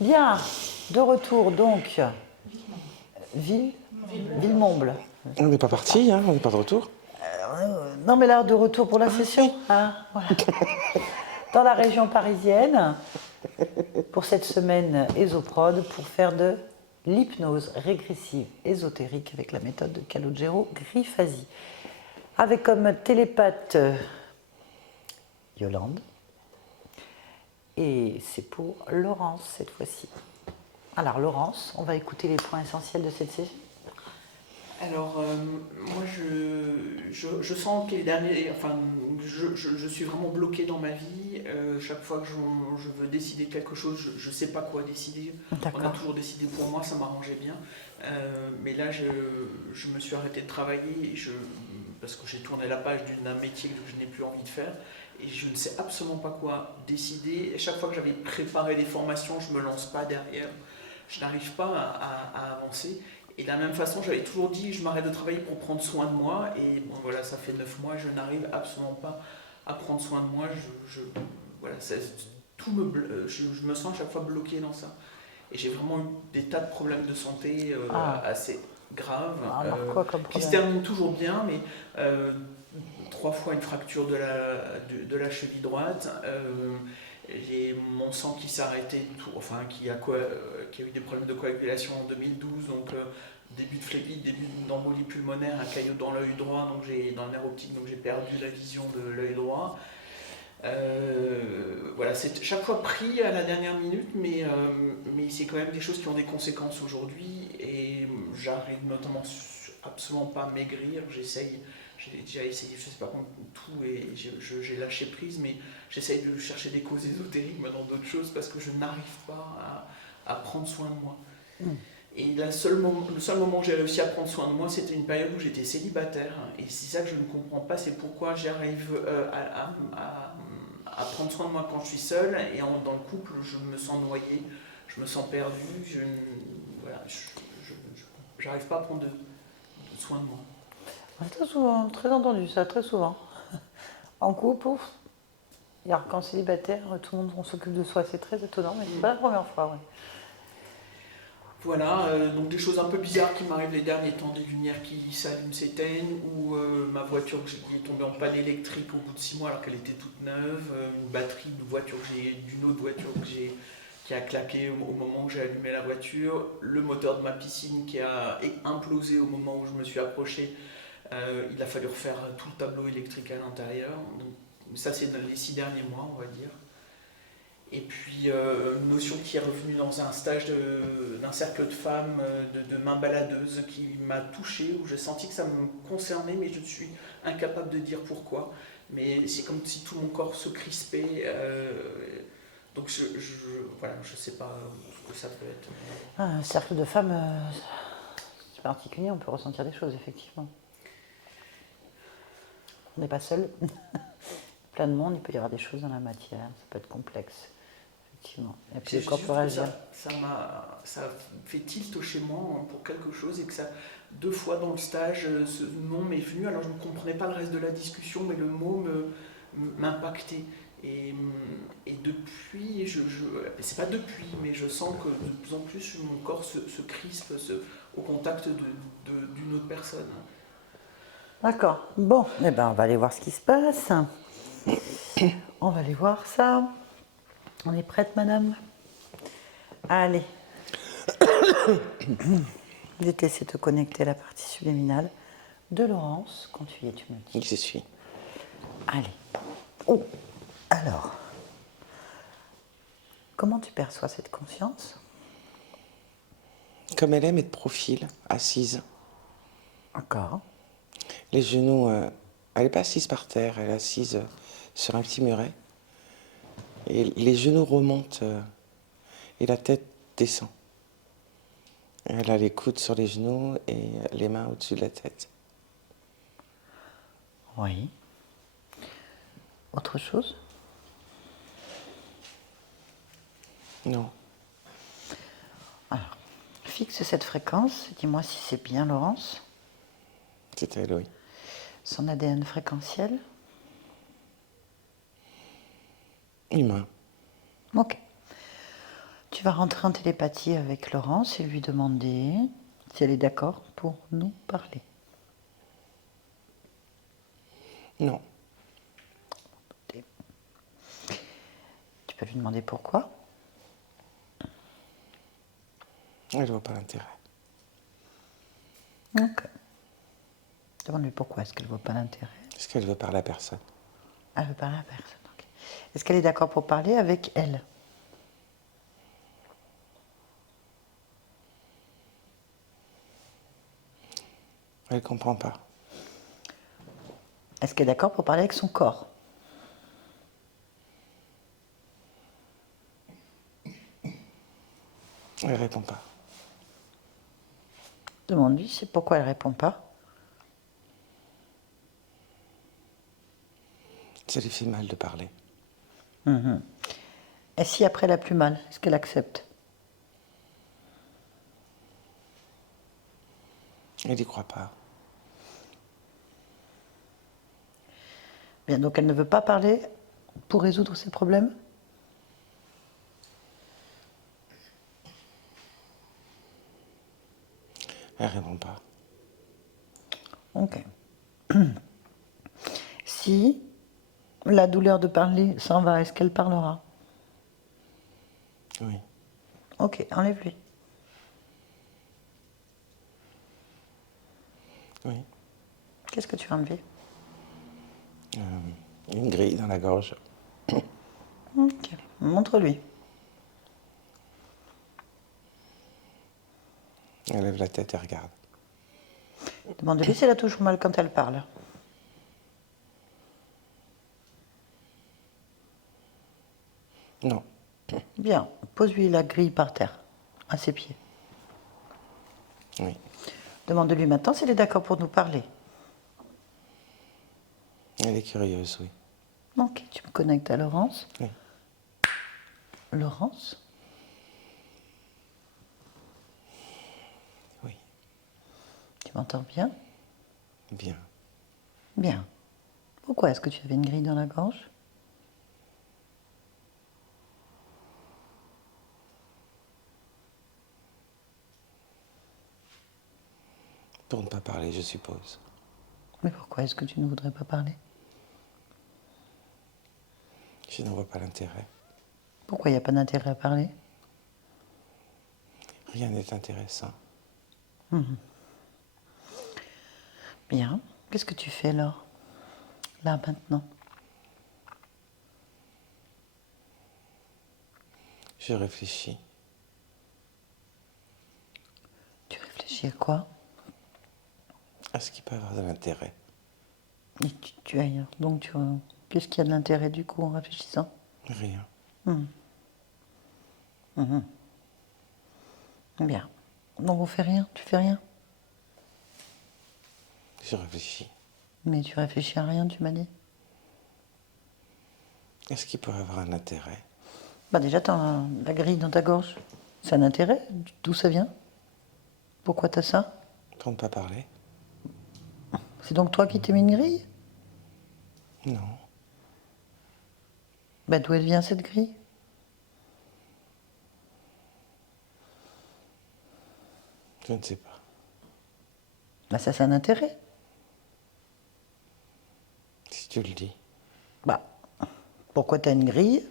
Bien, de retour donc. Villemomble. On n'est pas parti, hein, on n'est pas de retour. Non, mais là, de retour pour la session. Hein, voilà. Dans la région parisienne, pour cette semaine Ésoprod, pour faire de l'hypnose régressive ésotérique avec la méthode de Calogero Grifasi. Avec comme télépathe Yolande. Et c'est pour Laurence cette fois-ci. Alors Laurence, on va écouter les points essentiels de cette session. Alors, moi, je sens que les derniers... Enfin, je suis vraiment bloqué dans ma vie. Chaque fois que je veux décider de quelque chose, je ne sais pas quoi décider. On a toujours décidé pour moi, ça m'arrangeait bien. Mais là, je me suis arrêté de travailler parce que j'ai tourné la page d'un métier que je n'ai plus envie de faire. Et je ne sais absolument pas quoi décider. Et chaque fois que j'avais préparé des formations, je ne me lance pas derrière. Je n'arrive pas à avancer. Et de la même façon, j'avais toujours dit, je m'arrête de travailler pour prendre soin de moi. Et bon, voilà, ça fait 9 mois, je n'arrive absolument pas à prendre soin de moi. Voilà, je me sens à chaque fois bloqué dans ça. Et j'ai vraiment eu des tas de problèmes de santé assez graves, qui se terminent toujours bien, mais 3 fois une fracture de la cheville droite. J'ai mon sang qui s'est arrêté, qui a eu des problèmes de coagulation en 2012, donc début de phlébite, début d'embolie pulmonaire, un caillot dans l'œil droit, donc dans le nerf optique, donc j'ai perdu la vision de l'œil droit. Voilà, c'est chaque fois pris à la dernière minute, mais c'est quand même des choses qui ont des conséquences aujourd'hui, et j'arrive notamment absolument pas à maigrir, j'ai déjà essayé, je sais pas comment tout, et j'ai lâché prise, mais j'essaye de chercher des causes ésotériques dans d'autres choses parce que je n'arrive pas à prendre soin de moi. Et le seul moment où j'ai réussi à prendre soin de moi, c'était une période où j'étais célibataire. Et c'est ça que je ne comprends pas, c'est pourquoi j'arrive à prendre soin de moi quand je suis seule. Et dans le couple, je me sens noyée, je me sens perdue, j'arrive pas à prendre soin de moi. Très souvent, très entendu ça, très souvent. En couple, quand célibataire, tout le monde on s'occupe de soi, c'est très étonnant, mais c'est pas la première fois. Ouais. Voilà, donc des choses un peu bizarres qui m'arrivent les derniers temps, des lumières qui s'allument, s'éteignent, ou ma voiture qui est tombée en panne électrique au bout de 6 mois alors qu'elle était toute neuve, une batterie d'une autre voiture qui a claqué au moment où j'ai allumé la voiture, le moteur de ma piscine qui a implosé au moment où je me suis approché. Il a fallu refaire tout le tableau électrique à l'intérieur. Donc, ça, c'est dans les 6 derniers mois, on va dire. Et puis, une notion qui est revenue dans un stage d'un cercle de femmes, de mains baladeuses, qui m'a touchée, où j'ai senti que ça me concernait, mais je suis incapable de dire pourquoi. Mais c'est comme si tout mon corps se crispait. Donc, voilà, je sais pas ce que ça peut être. Un cercle de femmes, c'est particulier, on peut ressentir des choses, effectivement. On n'est pas seul. Plein de monde, il peut y avoir des choses dans la matière, ça peut être complexe, effectivement. Et puis le corps peut réagir. Ça fait tilt chez moi pour quelque chose, et que ça, 2 fois dans le stage, ce mot m'est venu, alors je ne comprenais pas le reste de la discussion, mais le mot m'impactait. Et depuis, c'est pas depuis, mais je sens que de plus en plus mon corps se crispe au contact d'une autre personne. D'accord. Bon, eh ben, on va aller voir ce qui se passe. On va aller voir ça. On est prête, madame? Allez. Je vais te laisser te connecter à la partie subliminale de Laurence. Quand tu y es, tu me dis. Je suis. Allez. Oh. Alors, comment tu perçois cette conscience? Comme elle est, mais de profil, assise. D'accord. Les genoux, elle n'est pas assise par terre, elle est assise sur un petit muret. Et les genoux remontent et la tête descend. Elle a les coudes sur les genoux et les mains au-dessus de la tête. Oui. Autre chose? Non. Alors, fixe cette fréquence. Dis-moi si c'est bien, Laurence. C'est elle, oui. Son ADN fréquentiel? Humain. Ok. Tu vas rentrer en télépathie avec Laurence et lui demander si elle est d'accord pour nous parler. Non. Tu peux lui demander pourquoi. Elle ne voit pas l'intérêt. Ok. Demande-lui pourquoi est-ce qu'elle ne voit pas l'intérêt. Est-ce qu'elle veut parler à personne? Elle veut parler à personne. Ok. Est-ce qu'elle est d'accord pour parler avec elle? Elle ne comprend pas. Est-ce qu'elle est d'accord pour parler avec son corps? Elle ne répond pas. Demande-lui c'est pourquoi elle ne répond pas. Ça lui fait mal de parler. Et si après elle a plus mal, est-ce qu'elle accepte? Elle n'y croit pas. Bien, donc elle ne veut pas parler pour résoudre ses problèmes? Elle ne répond pas. Ok. Si la douleur de parler s'en va, est-ce qu'elle parlera? Oui. Ok, enlève-lui. Oui. Qu'est-ce que tu as enlevé? Une grille dans la gorge. Ok, montre-lui. Elle lève la tête et regarde. Demande-lui si elle a toujours mal quand elle parle. Non. Bien, pose-lui la grille par terre, à ses pieds. Oui. Demande-lui maintenant s'il est d'accord pour nous parler. Elle est curieuse, oui. Ok, tu me connectes à Laurence. Oui. Laurence, Oui. tu m'entends bien? Bien. Bien. Pourquoi est-ce que tu avais une grille dans la gorge? Pour ne pas parler, je suppose. Mais pourquoi est-ce que tu ne voudrais pas parler? Je n'en vois pas l'intérêt. Pourquoi il n'y a pas d'intérêt à parler? Rien n'est intéressant. Bien. Qu'est-ce que tu fais alors? Là, maintenant. Je réfléchis. Tu réfléchis à quoi? À ce qui peut avoir de l'intérêt. Et tu ailles. Donc, qu'est-ce qu'il y a de l'intérêt du coup en réfléchissant? Rien. Bien. Donc, on fait rien? Tu fais rien? Je réfléchis. Mais tu réfléchis à rien, tu m'as dit? Est-ce qu'il pourrait avoir un intérêt? Bah déjà, t'as la grille dans ta gorge. C'est un intérêt? D'où ça vient? Pourquoi t'as ça? Pour ne pas parler? C'est donc toi qui t'es mis une grille? Non. Bah d'où elle vient cette grille? Je ne sais pas. Bah ça, c'est un intérêt. Si tu le dis. Bah, pourquoi t'as une grille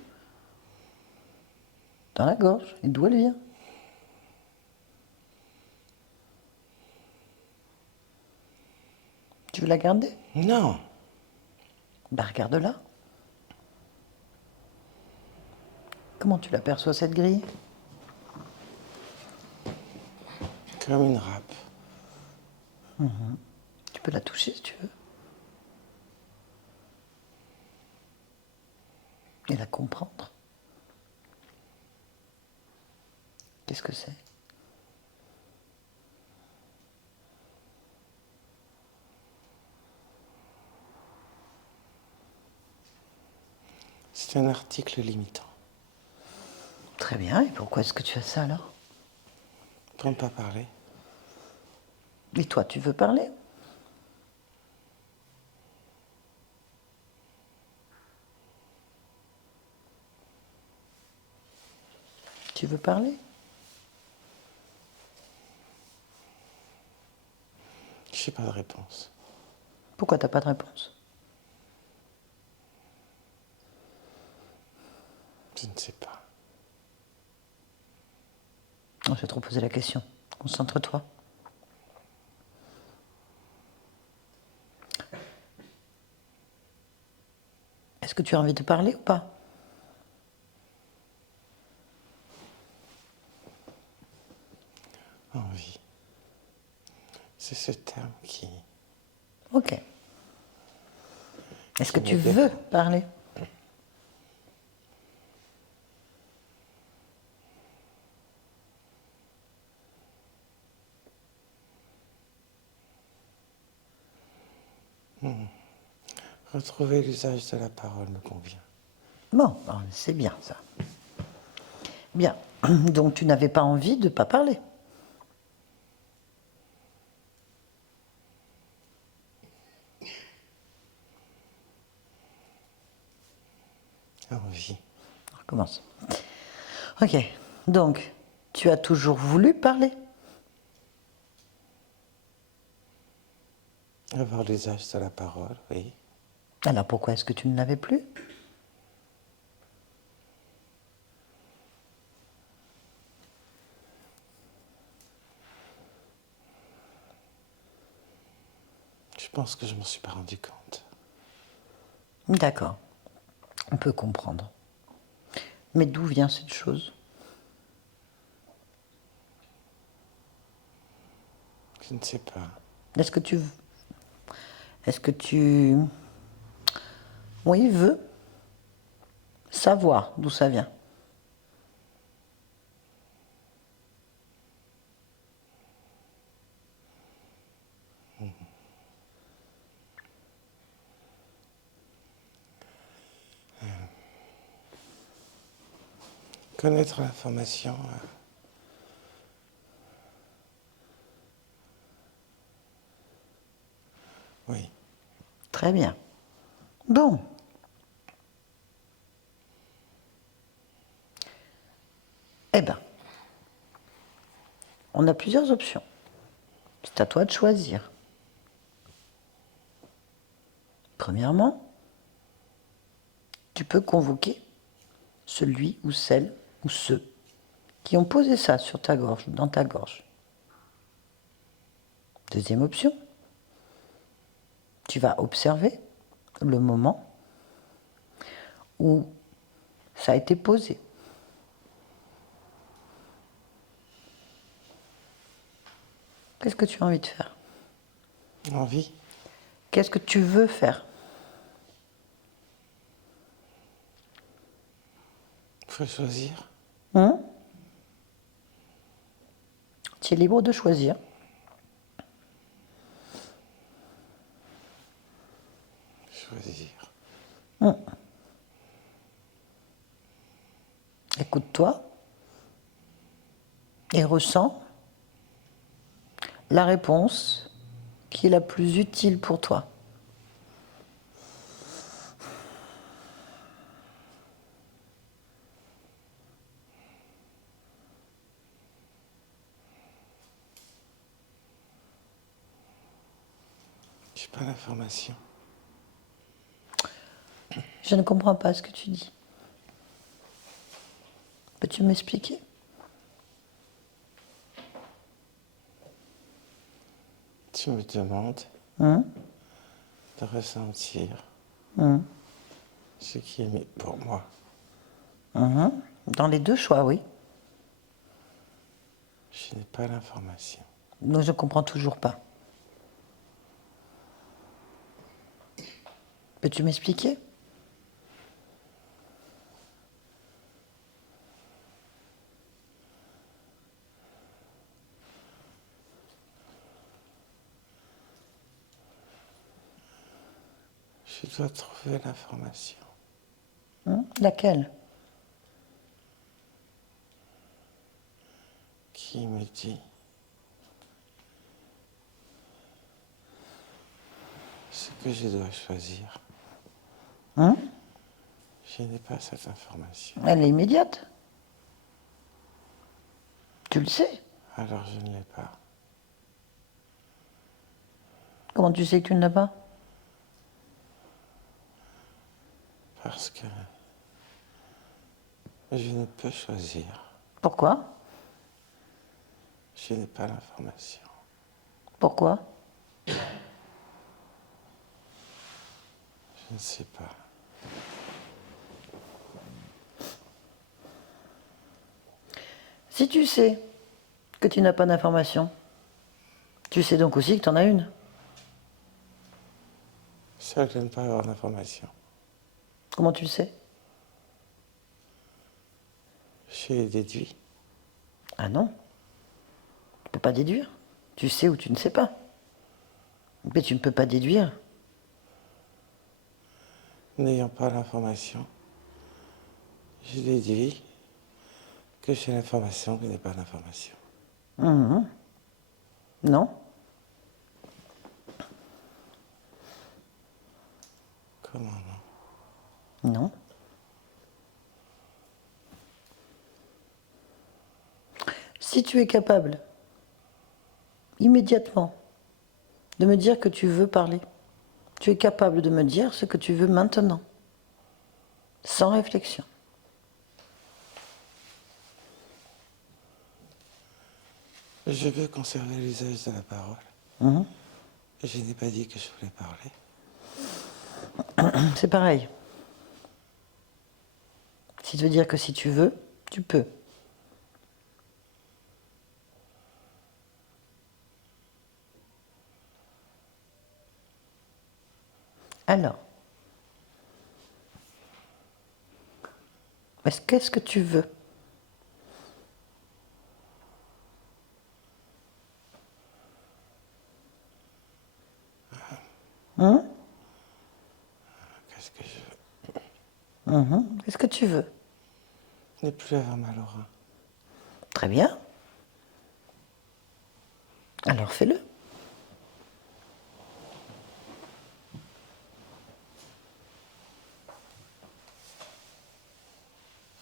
dans la gorge? Et d'où elle vient? Tu veux la garder? Non. Bah regarde-la. Comment tu l'aperçois cette grille? Comme une râpe. Tu peux la toucher si tu veux. Et la comprendre. Qu'est-ce que c'est? C'est un article limitant. Très bien, et pourquoi est-ce que tu as ça alors? Pour ne pas parler. Et toi, tu veux parler? Tu tu veux parler? Je n'ai pas de réponse. Pourquoi t'as pas de réponse? Je ne sais pas. Non, j'ai trop posé la question. Concentre-toi. Est-ce que tu as envie de parler ou pas? Envie. C'est ce terme qui... Ok. Est-ce que Qui tu me dérange. veux parler? Retrouver l'usage de la parole me convient. Bon, c'est bien ça. Bien. Donc tu n'avais pas envie de pas parler. Envie. On recommence. Ok. Donc, tu as toujours voulu parler? Avoir l'usage de la parole, oui. Alors pourquoi est-ce que tu ne l'avais plus? Je pense que je m'en suis pas rendu compte. D'accord. On peut comprendre. Mais d'où vient cette chose? Je ne sais pas. Est-ce que tu... Est-ce que tu... Oui, veux savoir d'où ça vient? Connaître l'information, oui. Très bien. Bon. Eh bien, on a plusieurs options. C'est à toi de choisir. Premièrement, tu peux convoquer celui ou celle ou ceux qui ont posé ça sur ta gorge, dans ta gorge. Deuxième option, tu vas observer le moment où ça a été posé. Qu'est-ce que tu as envie de faire? Envie. Qu'est-ce que tu veux faire? Faut choisir. Tu es libre de choisir. Choisir. Écoute-toi et ressens la réponse qui est la plus utile pour toi. J'ai pas l'information. Je ne comprends pas ce que tu dis. Peux-tu m'expliquer? Tu me demandes de ressentir ce qui est mieux pour moi. Dans les deux choix, oui. Je n'ai pas l'information. Donc je ne comprends toujours pas. Peux-tu m'expliquer? Je dois trouver l'information Laquelle? qui me dit ce que je dois choisir. Je n'ai pas cette information. Elle est immédiate. Tu le sais. Alors je ne l'ai pas. Comment tu sais que tu ne l'as pas? Parce que je ne peux choisir. Pourquoi? Je n'ai pas l'information. Pourquoi? Je ne sais pas. Si tu sais que tu n'as pas d'information, tu sais donc aussi que tu en as une. Ça, je n'aime pas avoir d'information. Comment tu le sais? Je les déduis. Ah non. Tu ne peux pas déduire. Tu sais ou tu ne sais pas. Mais tu ne peux pas déduire. N'ayant pas l'information, je déduis que j'ai l'information que je n'ai pas l'information. Non. Comment non? Non. Si tu es capable, immédiatement, de me dire que tu veux parler, tu es capable de me dire ce que tu veux maintenant, sans réflexion. Je veux conserver l'usage de la parole. Je n'ai pas dit que je voulais parler. C'est pareil. Si tu veux dire que si tu veux, tu peux. Alors, qu'est-ce que tu veux? Qu'est-ce que je veux? Qu'est-ce que tu veux? Ne plus avoir mal au rein. Très bien. Alors fais-le.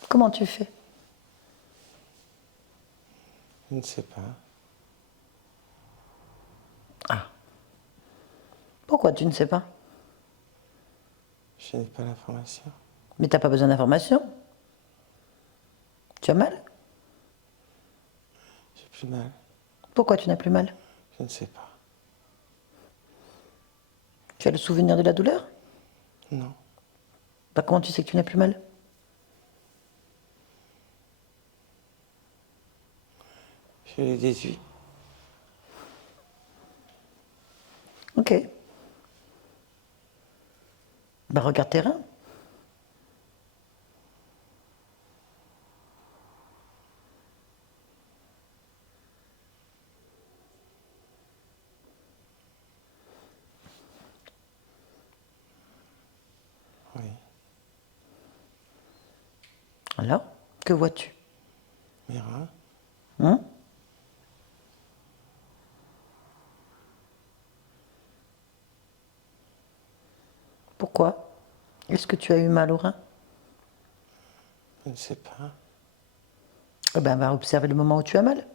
Comment tu fais? Je ne sais pas. Pourquoi tu ne sais pas? Je n'ai pas l'information. Mais t'as pas besoin d'informations. Tu as mal? J'ai plus mal. Pourquoi tu n'as plus mal? Je ne sais pas. Tu as le souvenir de la douleur? Non. Comment tu sais que tu n'as plus mal? Je les déduis. Ok. Regarde tes reins. Oui. Alors, que vois-tu? Mes reins. Pourquoi? Est-ce que tu as eu mal au rein? Je ne sais pas. Va observer le moment où tu as mal.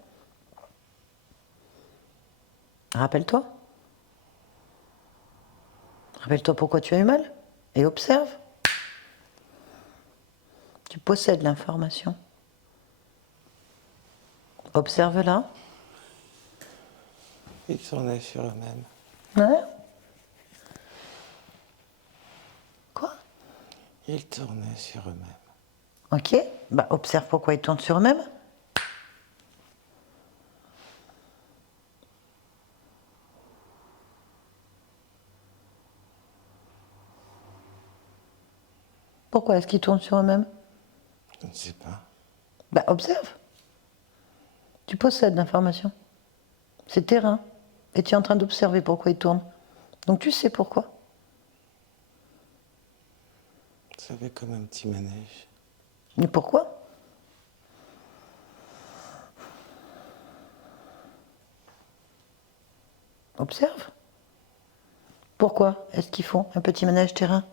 Rappelle-toi. Rappelle-toi pourquoi tu as eu mal et observe. Tu possèdes l'information. Observe-la. Ils tournaient sur eux-mêmes. Ouais. Quoi? Ils tournaient sur eux-mêmes. Ok. Observe pourquoi ils tournent sur eux-mêmes. Pourquoi est-ce qu'ils tournent sur eux-mêmes? Je ne sais pas. Observe. Tu possèdes l'information. C'est tes reins. Et tu es en train d'observer pourquoi ils tournent. Donc tu sais pourquoi. Ça fait comme un petit manège. Mais pourquoi? Observe. Pourquoi est-ce qu'ils font un petit manège terrain?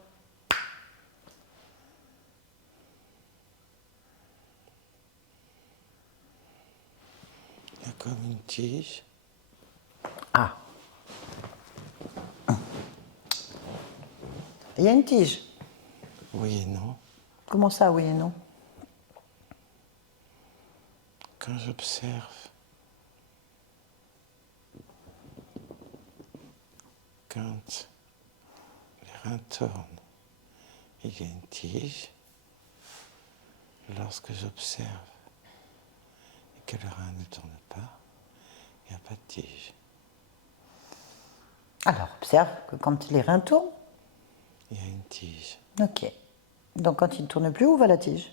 Il y a comme une tige. Ah. Il y a une tige. Oui et non. Comment ça, oui et non? Quand j'observe quand les reins tournent, il y a une tige. Lorsque j'observe et que le rein ne tourne pas, il n'y a pas de tige. Alors, observe que quand les reins tournent, Il y a une tige. ok. Donc quand il ne tourne plus, où va la tige?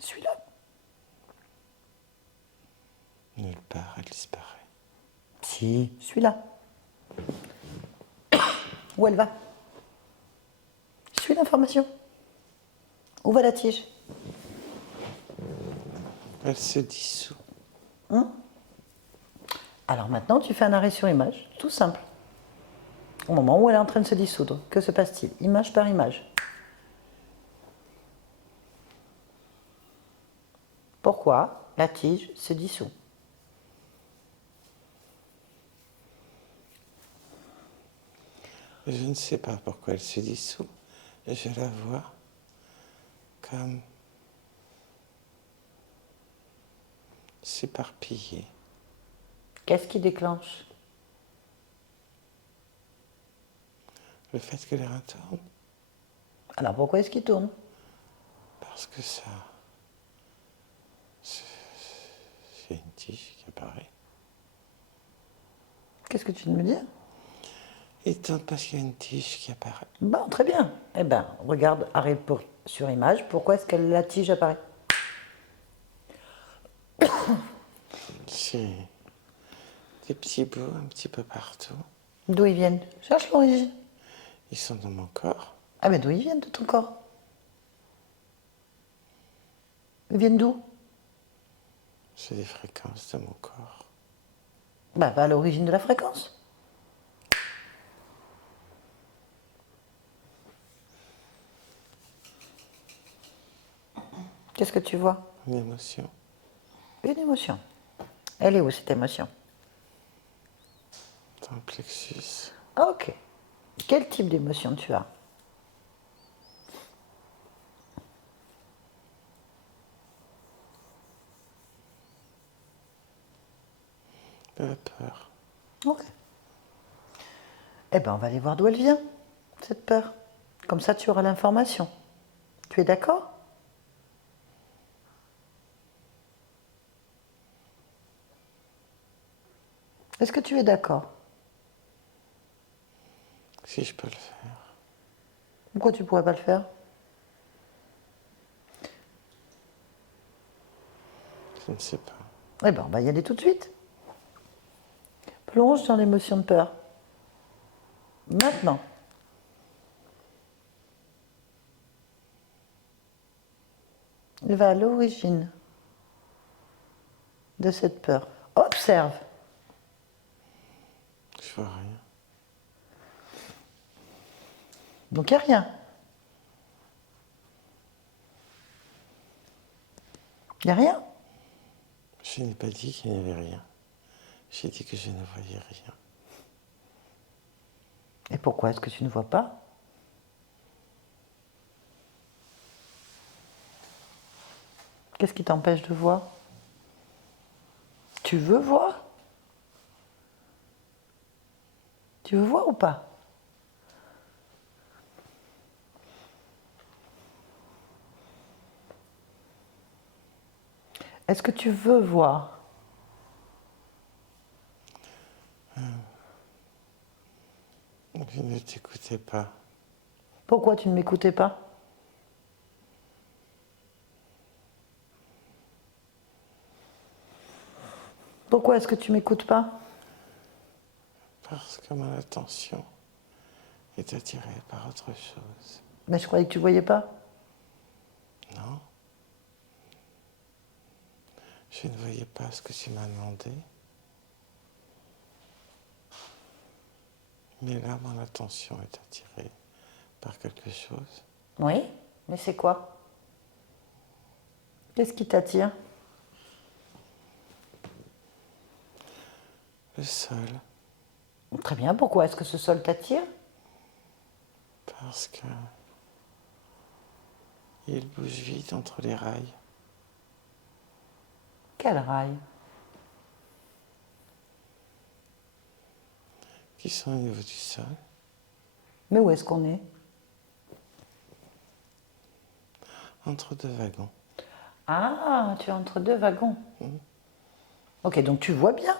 Celui-là. Nulle part, elle disparaît. Si, celui-là. Où elle va? Suis l'information. Où va la tige? Elle se dissout. Alors maintenant, tu fais un arrêt sur image, tout simple. Au moment où elle est en train de se dissoudre, que se passe-t-il? Image par image. Pourquoi la tige se dissout? Je ne sais pas pourquoi elle se dissout. Je la vois comme s'éparpiller. Qu'est-ce qui déclenche? Le fait que les reins tournent, Alors pourquoi est-ce qu'il tourne? parce que ça, c'est une tige qui apparaît. Qu'est-ce que tu viens de me dire? Et tant parce qu'il y a une tige qui apparaît. Bon, très bien. Eh bien, regarde, arrêt sur image. Pourquoi est-ce que la tige apparaît? C'est des petits bouts un petit peu partout. D'où ils viennent? Cherche l'origine. Ils sont dans mon corps. Ah ben d'où ils viennent de ton corps? Ils viennent d'où? C'est des fréquences de mon corps. Bah, va à l'origine de la fréquence. Qu'est-ce que tu vois? Une émotion. Une émotion. Elle est où cette émotion? Dans le plexus. Ok. Quel type d'émotion tu as? De la peur. Ok. Eh ben, on va aller voir d'où elle vient, cette peur. Comme ça, tu auras l'information. Tu es d'accord? Est-ce que tu es d'accord? Si je peux le faire. Pourquoi tu pourrais pas le faire? Je ne sais pas. Eh ben, on va y aller tout de suite. Plonge dans l'émotion de peur. Maintenant. Il va à l'origine de cette peur. Observe. Je vois rien. Donc il n'y a rien. Il n'y a rien. Je n'ai pas dit qu'il n'y avait rien. J'ai dit que je ne voyais rien. Et pourquoi est-ce que tu ne vois pas? Qu'est-ce qui t'empêche de voir? Tu veux voir? Tu veux voir ou pas? Est-ce que tu veux voir? Je ne t'écoutais pas. Pourquoi tu ne m'écoutais pas? Pourquoi est-ce que tu m'écoutes pas? Parce que mon attention est attirée par autre chose. Mais je croyais que tu voyais pas. Non. Je ne voyais pas ce que tu m'as demandé. Mais là, mon attention est attirée par quelque chose. Oui, mais c'est quoi? Qu'est-ce qui t'attire? Le sol. Très bien, pourquoi est-ce que ce sol t'attire? Parce que il bouge vite entre les rails. Quel rail? Qui sont au niveau du sol. Mais où est-ce qu'on est? Entre deux wagons. Ah, tu es entre deux wagons. Ok, donc tu vois bien.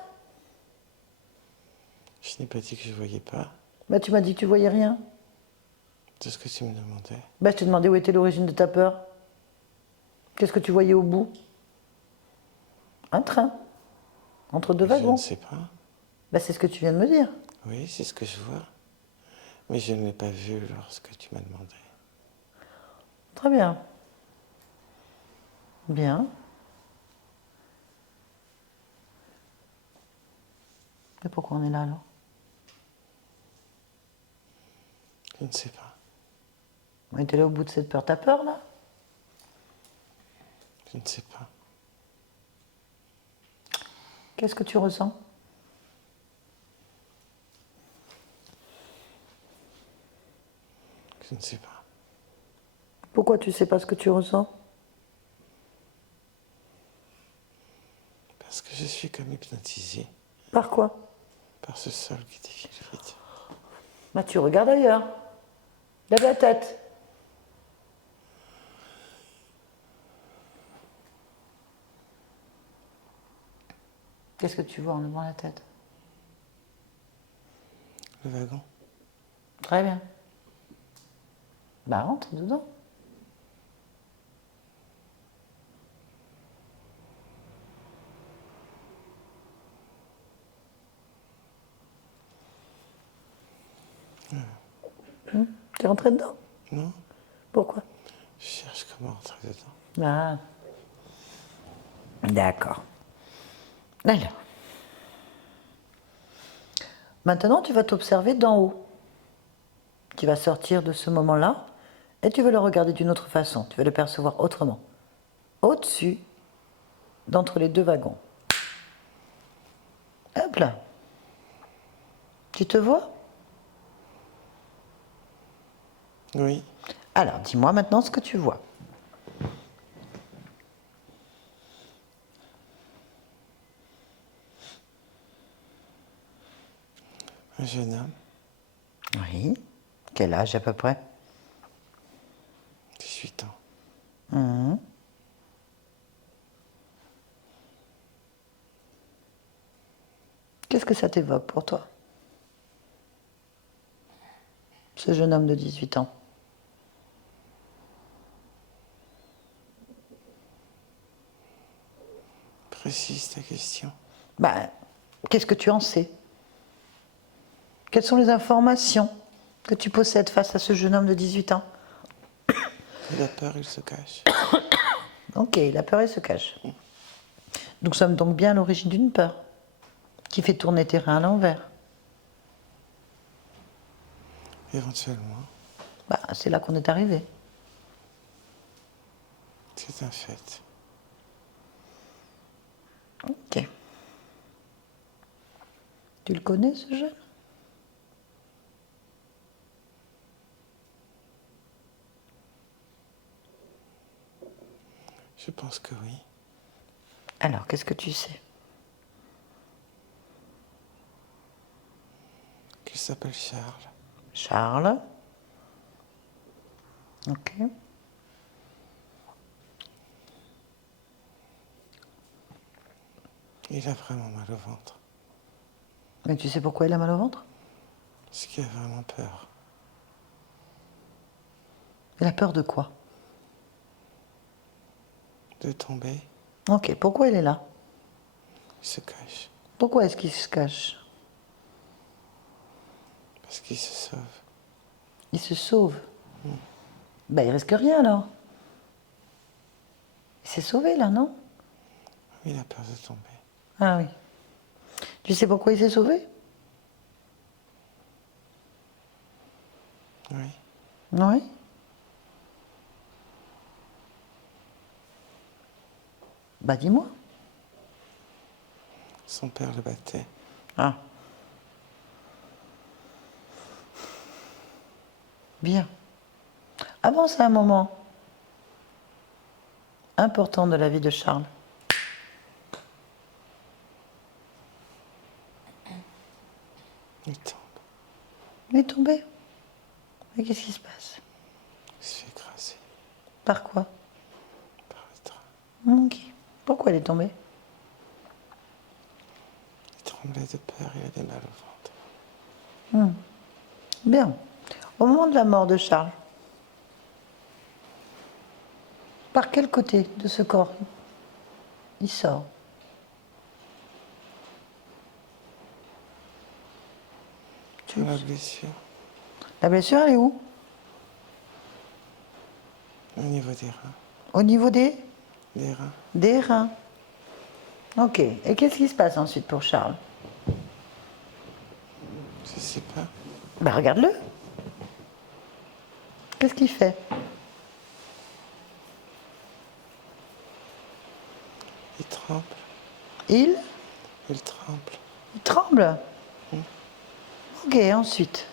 Je n'ai pas dit que je ne voyais pas. Bah, tu m'as dit que tu voyais rien. C'est ce que tu me demandais. Bah, je t'ai demandé où était l'origine de ta peur. Qu'est-ce que tu voyais au bout? Un train. Entre deux Je ne wagons. sais pas. Bah, c'est ce que tu viens de me dire. Oui, c'est ce que je vois. Mais je ne l'ai pas vu lorsque tu m'as demandé. Très bien. Bien. Et pourquoi on est là alors? Je ne sais pas. On était là au bout de cette peur. T'as peur là? Je ne sais pas. Qu'est-ce que tu ressens? Je ne sais pas. Pourquoi tu sais pas ce que tu ressens? Parce que je suis comme hypnotisé Par quoi? par ce sol qui défile vite. Bah, tu regardes ailleurs. Lève la tête. Qu'est-ce que tu vois en levant la tête? Le wagon. Très bien. Bah, rentre dedans. T'es rentré dedans? Non, Pourquoi? je cherche comment rentrer dedans. Ah. D'accord. Alors. Maintenant, tu vas t'observer d'en haut. Tu vas sortir de ce moment-là et tu vas le regarder d'une autre façon. Tu vas le percevoir autrement. Au-dessus, d'entre les deux wagons. Hop là. Tu te vois? Oui, Alors, dis-moi maintenant ce que tu vois. un jeune homme, Oui. Quel âge à peu près? 18 ans. Qu'est-ce que ça t'évoque pour toi? Ce jeune homme de 18 ans. Précise ta question. Ben, qu'est-ce que tu en sais? Quelles sont les informations que tu possèdes face à ce jeune homme de 18 ans? Il a peur, il se cache. Ok, la peur, elle se cache. Nous sommes donc bien à l'origine d'une peur qui fait tourner tes reins à l'envers. Éventuellement, Bah, c'est là qu'on est arrivé. c'est un fait. Ok. Tu le connais, ce jeune? Je pense que oui. Alors, qu'est-ce que tu sais? Qu'il s'appelle Charles. Charles. Ok. Il a vraiment mal au ventre. Mais tu sais pourquoi il a mal au ventre? Parce qu'il a vraiment peur. Il a peur de quoi? De tomber, Ok, pourquoi il est là? il se cache. Pourquoi est-ce qu'il se cache? Parce qu'il se sauve. Il se sauve. Ben, il risque rien alors. Il s'est sauvé là, non? Il a peur de tomber. Ah oui. Tu sais pourquoi il s'est sauvé? Oui, Oui. Bah dis-moi. son père le battait. Ah. Bien. Avance à un moment important de la vie de Charles. Il tombe. Il est tombé. Mais qu'est-ce qui se passe? Il se fait écraser Par quoi? par le train. Ok. Pourquoi il est tombé? Il tremblait de peur, il a des mal au ventre. Bien. Au moment de la mort de Charles, par quel côté de ce corps il sort? Par la blessure, La blessure, elle est où? au niveau des reins. Au niveau Des reins. des reins. Ok. Et qu'est-ce qui se passe ensuite pour Charles? Je sais pas. Ben regarde-le. Qu'est-ce qu'il fait? Il tremble. Il Il tremble. tremble. Ok, ensuite.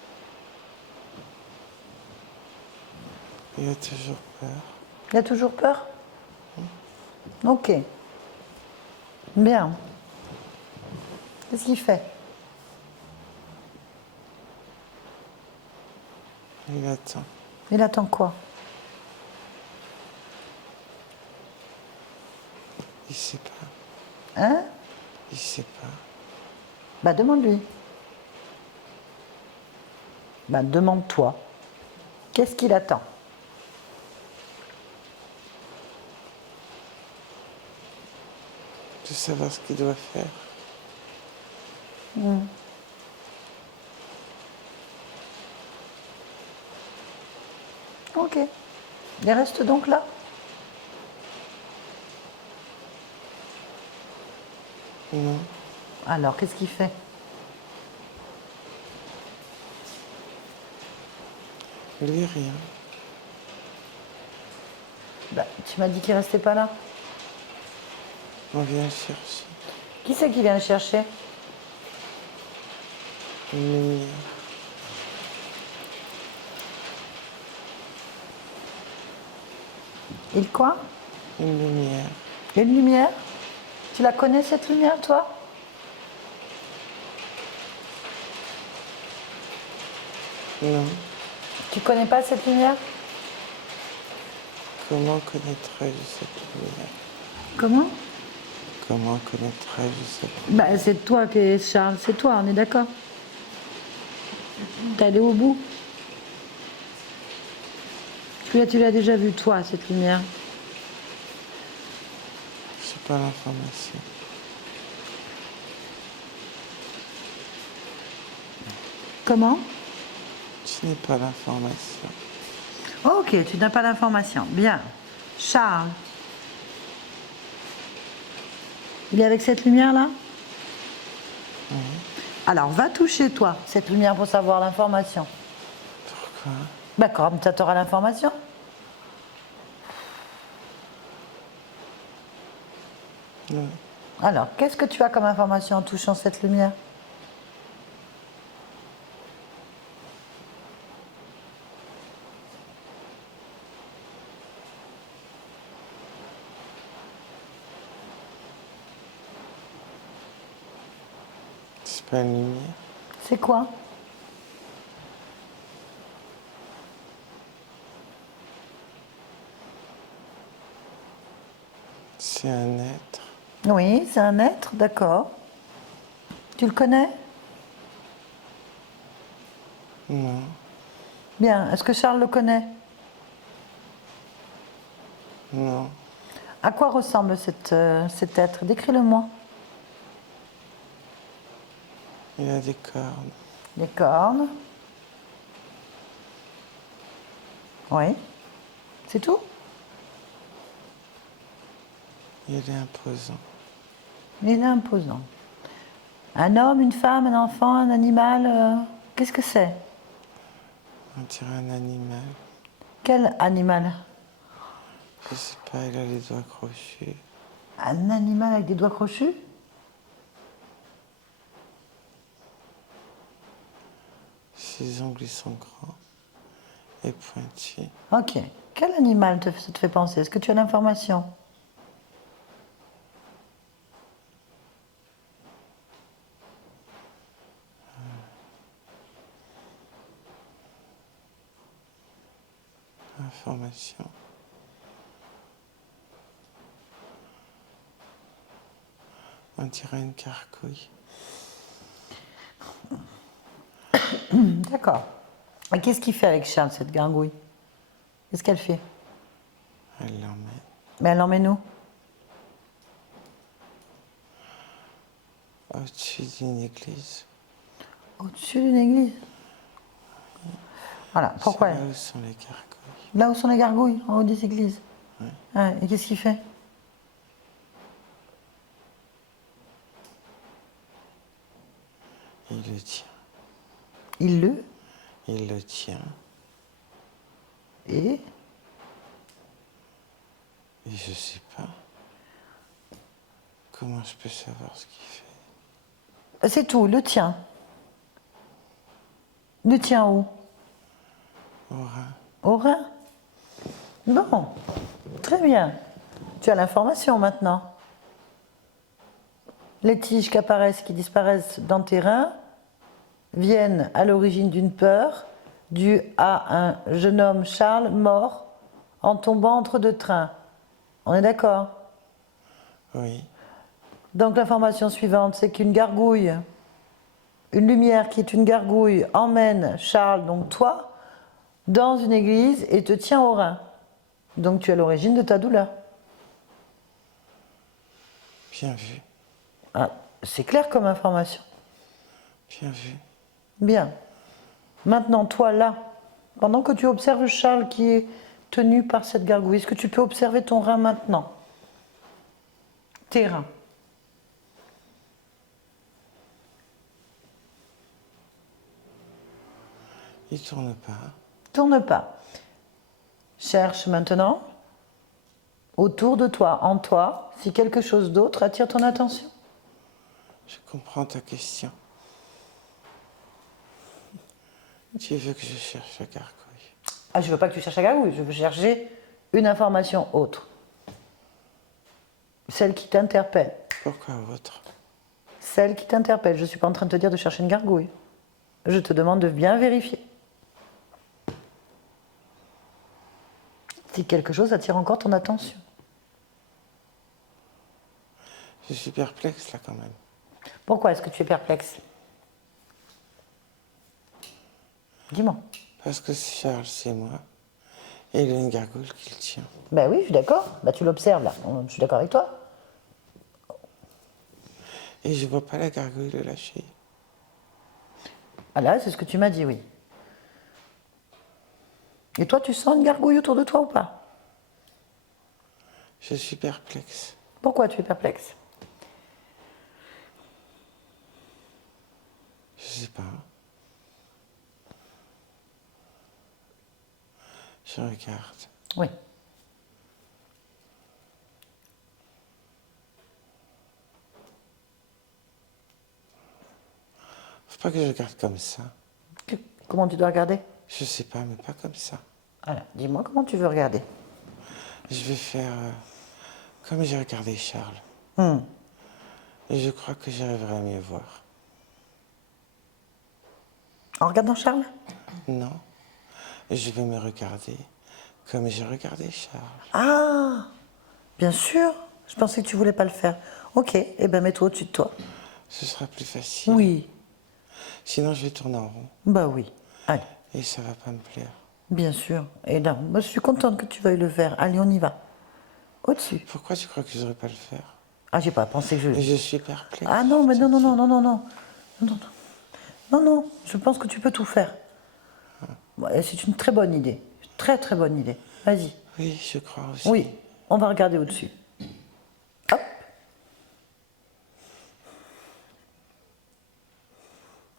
Il a toujours peur. Il a toujours peur? Ok. Bien. Qu'est-ce qu'il fait? Il attend. Il attend quoi? Il sait pas. Hein? Il sait pas. Bah demande-lui. Bah demande-toi. Qu'est-ce qu'il attend? De savoir ce qu'il doit faire. Ok. Il reste donc là? Non. Alors, qu'est-ce qu'il fait? Lui, rien. Bah, tu m'as dit qu'il restait pas là. On vient le chercher. Qui c'est qui vient le chercher? Une lumière. Il quoi? Une lumière. Une lumière? Tu la connais cette lumière, toi? Non. Tu connais pas cette lumière? Comment connaîtrais-je cette lumière? Comment? Comment connaîtrais-je cette Bah, c'est toi qui es Charles, c'est toi, on est d'accord. T'es allé au bout. Tu l'as déjà vu, toi, cette lumière. Je sais pas l'information. Comment? Je n'ai pas l'information. Ok, tu n'as pas l'information. Bien. Charles. Il est avec cette lumière-là? Alors, va toucher, toi, cette lumière pour savoir l'information. Pourquoi? D'accord, ça t'aura l'information. Non. Alors, qu'est-ce que tu as comme information en touchant cette lumière? C'est pas une lumière. C'est quoi? C'est un être. Oui, c'est un être, d'accord. Tu le connais? Non. Bien. Est-ce que Charles le connaît? Non. À quoi ressemble cet être? Décris-le-moi. Il a des cornes. Des cornes. Oui. C'est tout? Il est imposant. Il est imposant. Un homme, une femme, un enfant, un animal, qu'est-ce que c'est? On dirait un animal. Quel animal? Je sais pas, il a les doigts crochus. Un animal avec des doigts crochus? Ses ongles sont grands et pointus. Ok. Quel animal ça te fait penser? Est-ce que tu as l'information? Information. On dirait une gargouille. D'accord. Et qu'est-ce qu'il fait avec Charles, cette gargouille? Qu'est-ce qu'elle fait? Elle l'emmène. Mais elle l'emmène où? Au-dessus d'une église. Au-dessus d'une église. Voilà. Pourquoi? C'est là où sont les gargouilles. Là où sont les gargouilles, en haut des églises. Ouais. Ah, et qu'est-ce qu'il fait? Il le tient. Il le... Il le tient. Et... Et je sais pas. Comment je peux savoir ce qu'il fait? C'est tout, le tien. Le tien où? Au rein. Au rein? Bon, très bien. Tu as l'information maintenant. Les tiges qui apparaissent, qui disparaissent dans tes reins viennent à l'origine d'une peur due à un jeune homme, Charles, mort en tombant entre deux trains. On est d'accord? Oui. Donc l'information suivante, c'est qu'une gargouille, une lumière qui est une gargouille, emmène Charles, donc toi, dans une église et te tient au rein. Donc tu es à l'origine de ta douleur. Bien vu. Ah, c'est clair comme information. Bien vu. Bien. Maintenant, toi là, pendant que tu observes Charles qui est tenu par cette gargouille, est-ce que tu peux observer ton rein maintenant? Tes reins. Il tourne pas. Tourne pas. Cherche maintenant autour de toi, en toi, si quelque chose d'autre attire ton attention. Je comprends ta question. Tu veux que je cherche la gargouille? Ah, je veux pas que tu cherches la gargouille, je veux chercher une information autre. Celle qui t'interpelle. Pourquoi autre? Celle qui t'interpelle. Je ne suis pas en train de te dire de chercher une gargouille. Je te demande de bien vérifier. Si quelque chose attire encore ton attention. Je suis perplexe là quand même. Pourquoi est-ce que tu es perplexe? Dis-moi. Parce que Charles, c'est moi. Et il a une gargouille qui le tient. Ben oui, je suis d'accord. Ben, tu l'observes là. Je suis d'accord avec toi. Et je vois pas la gargouille le lâcher. Ah là, c'est ce que tu m'as dit, oui. Et toi, tu sens une gargouille autour de toi ou pas? Je suis perplexe. Pourquoi tu es perplexe? Je sais pas. Je regarde. Oui. Faut pas que je regarde comme ça. Comment tu dois regarder? Je sais pas, mais pas comme ça. Alors, dis-moi comment tu veux regarder. Je vais faire comme j'ai regardé Charles. Et je crois que j'arriverai à mieux voir. En regardant Charles? Non. Je vais me regarder comme j'ai regardé Charles. Ah, bien sûr. Je pensais que tu voulais pas le faire. Ok, eh ben mets-toi au-dessus de toi. Ce sera plus facile. Oui, Sinon, je vais tourner en rond. bah oui. Allez, Et ça va pas me plaire. bien sûr. Et là, moi je suis contente que tu veuilles le faire. Allez, on y va. Au-dessus. Pourquoi tu crois que je devrais pas le faire? Ah, j'ai pas pensé que je... Et je suis perplexe. Ah non, mais non, non, non, non, non, non. Non, non, non, non, je pense que tu peux tout faire. Ouais, c'est une très bonne idée. Très, très bonne idée. Vas-y. Oui, je crois aussi. Oui, on va regarder au-dessus. Hop.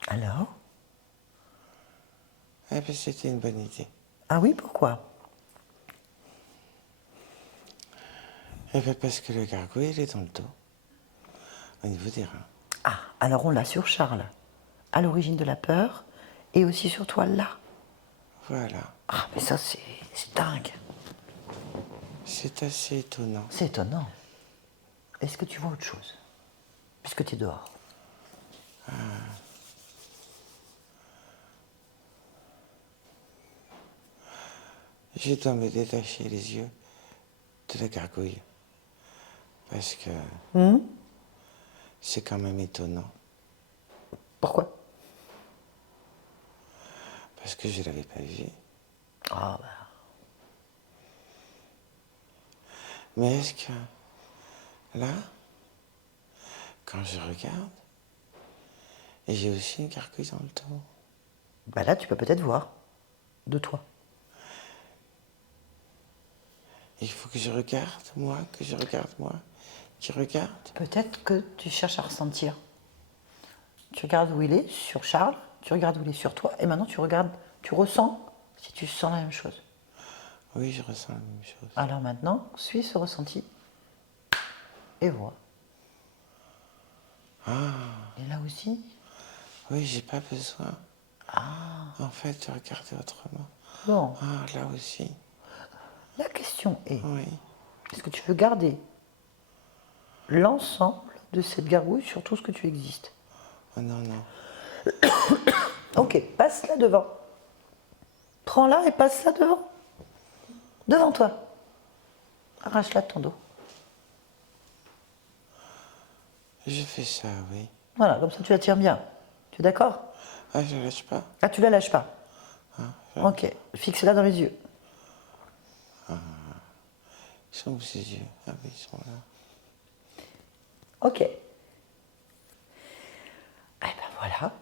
Alors? Eh ben, c'était une bonne idée. Ah oui, pourquoi? Eh ben, parce que le gargouille, il est dans le dos. Au niveau des reins. Ah, alors on l'a sur Charles, à l'origine de la peur, et aussi sur toi là. Voilà. Ah, mais ça, c'est dingue. C'est assez étonnant. C'est étonnant. Est-ce que tu vois autre chose? Puisque tu es dehors. Je dois me détacher les yeux de la gargouille. Parce que c'est quand même étonnant. Pourquoi? Parce que je ne l'avais pas vu. Ah, bah. Mais est-ce que là, quand je regarde, et j'ai aussi une gargouille dans le dos. Bah là, tu peux peut-être voir. De toi. Il faut que je regarde, moi, qui regarde. Peut-être que tu cherches à ressentir. Tu regardes où il est, sur Charles, tu regardes où il est sur toi, et maintenant tu regardes, tu ressens si tu sens la même chose. Oui, je ressens la même chose. Alors maintenant, suis ce ressenti et vois. Et là aussi, Oui, j'ai pas besoin. En fait, de regarder autrement. bon, Ah, là aussi. la question est, Oui. est-ce que tu veux garder l'ensemble de cette gargouille sur tout ce que tu existes? Oh non, non. Ok, passe-la devant. Prends-la et passe-la devant. Devant toi. Arrache-la de ton dos. Je fais ça, oui. Voilà, comme ça tu la tiens bien. Tu es d'accord? Ah, je ne lâche pas. Ah, tu la lâches pas. Ok, fixe-la dans les yeux. Ils sont où ces yeux? Ah oui, ils sont là. Ok. Eh ben voilà.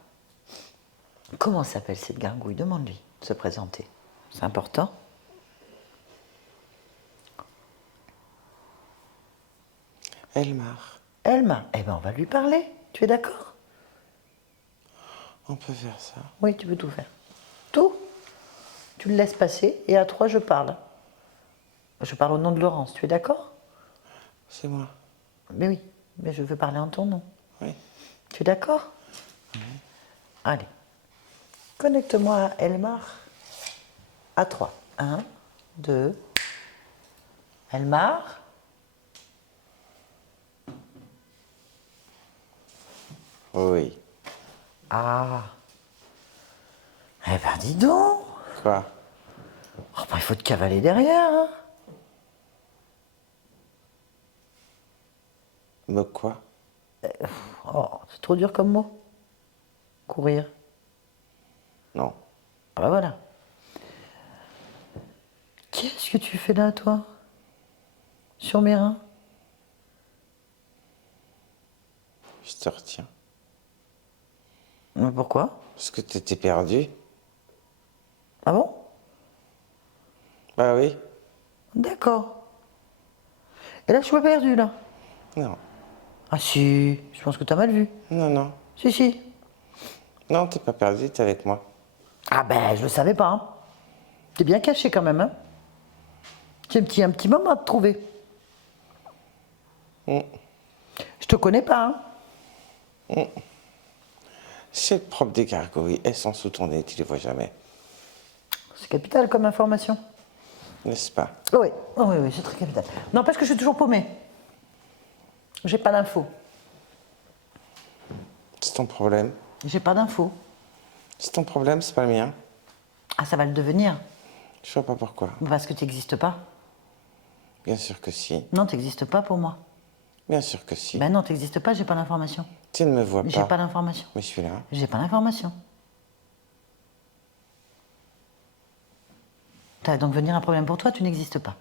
Comment s'appelle cette gargouille? Demande-lui de se présenter. C'est important. Elmar, Elma. Eh ben on va lui parler. Tu es d'accord? on peut faire ça. Oui, tu peux tout faire. Tout. Tu le laisses passer et à trois je parle. Je parle au nom de Laurence. Tu es d'accord? C'est moi. Mais oui, mais je veux parler en ton nom. Oui. Tu es d'accord? Allez. Connecte-moi à Elmar. À 3. 1, 2. Elmar. Oui. Ah. Eh ben dis donc. Quoi? Oh, ben, il faut te cavaler derrière. Hein. Me quoi? Oh, c'est trop dur comme mot. Courir. Non. Ah ben voilà. Qu'est-ce que tu fais là, toi? Sur mes reins? Je te retiens. Mais pourquoi? Parce que t'étais perdu. Ah bon? Bah oui. D'accord. Et là, je suis pas perdue, là. Non. Ah si, je pense que t'as mal vu. Non, non. Si, si. Non, t'es pas perdu, t'es avec moi. Ah ben, je le savais pas. Hein. T'es bien caché quand même, hein. J'ai un petit moment à te trouver. Je te connais pas, hein. C'est le propre des gargouilles. Elles sont sous ton nez, tu les vois jamais. C'est capital comme information. N'est-ce pas? Oui, oui, oui, c'est très capital. Non, parce que je suis toujours paumée. J'ai pas d'infos. C'est ton problème. J'ai pas d'infos. C'est ton problème, c'est pas le mien. Ah, ça va le devenir. Je vois pas pourquoi. Parce que t'existes pas. Bien sûr que si. Non, t'existes pas pour moi. Bien sûr que si. Ben non, t'existes pas, j'ai pas l'information. Tu ne me vois J'ai pas. pas l'information. Mais je suis là. J'ai pas l'information. Ça va donc venir un problème pour toi, tu n'existes pas.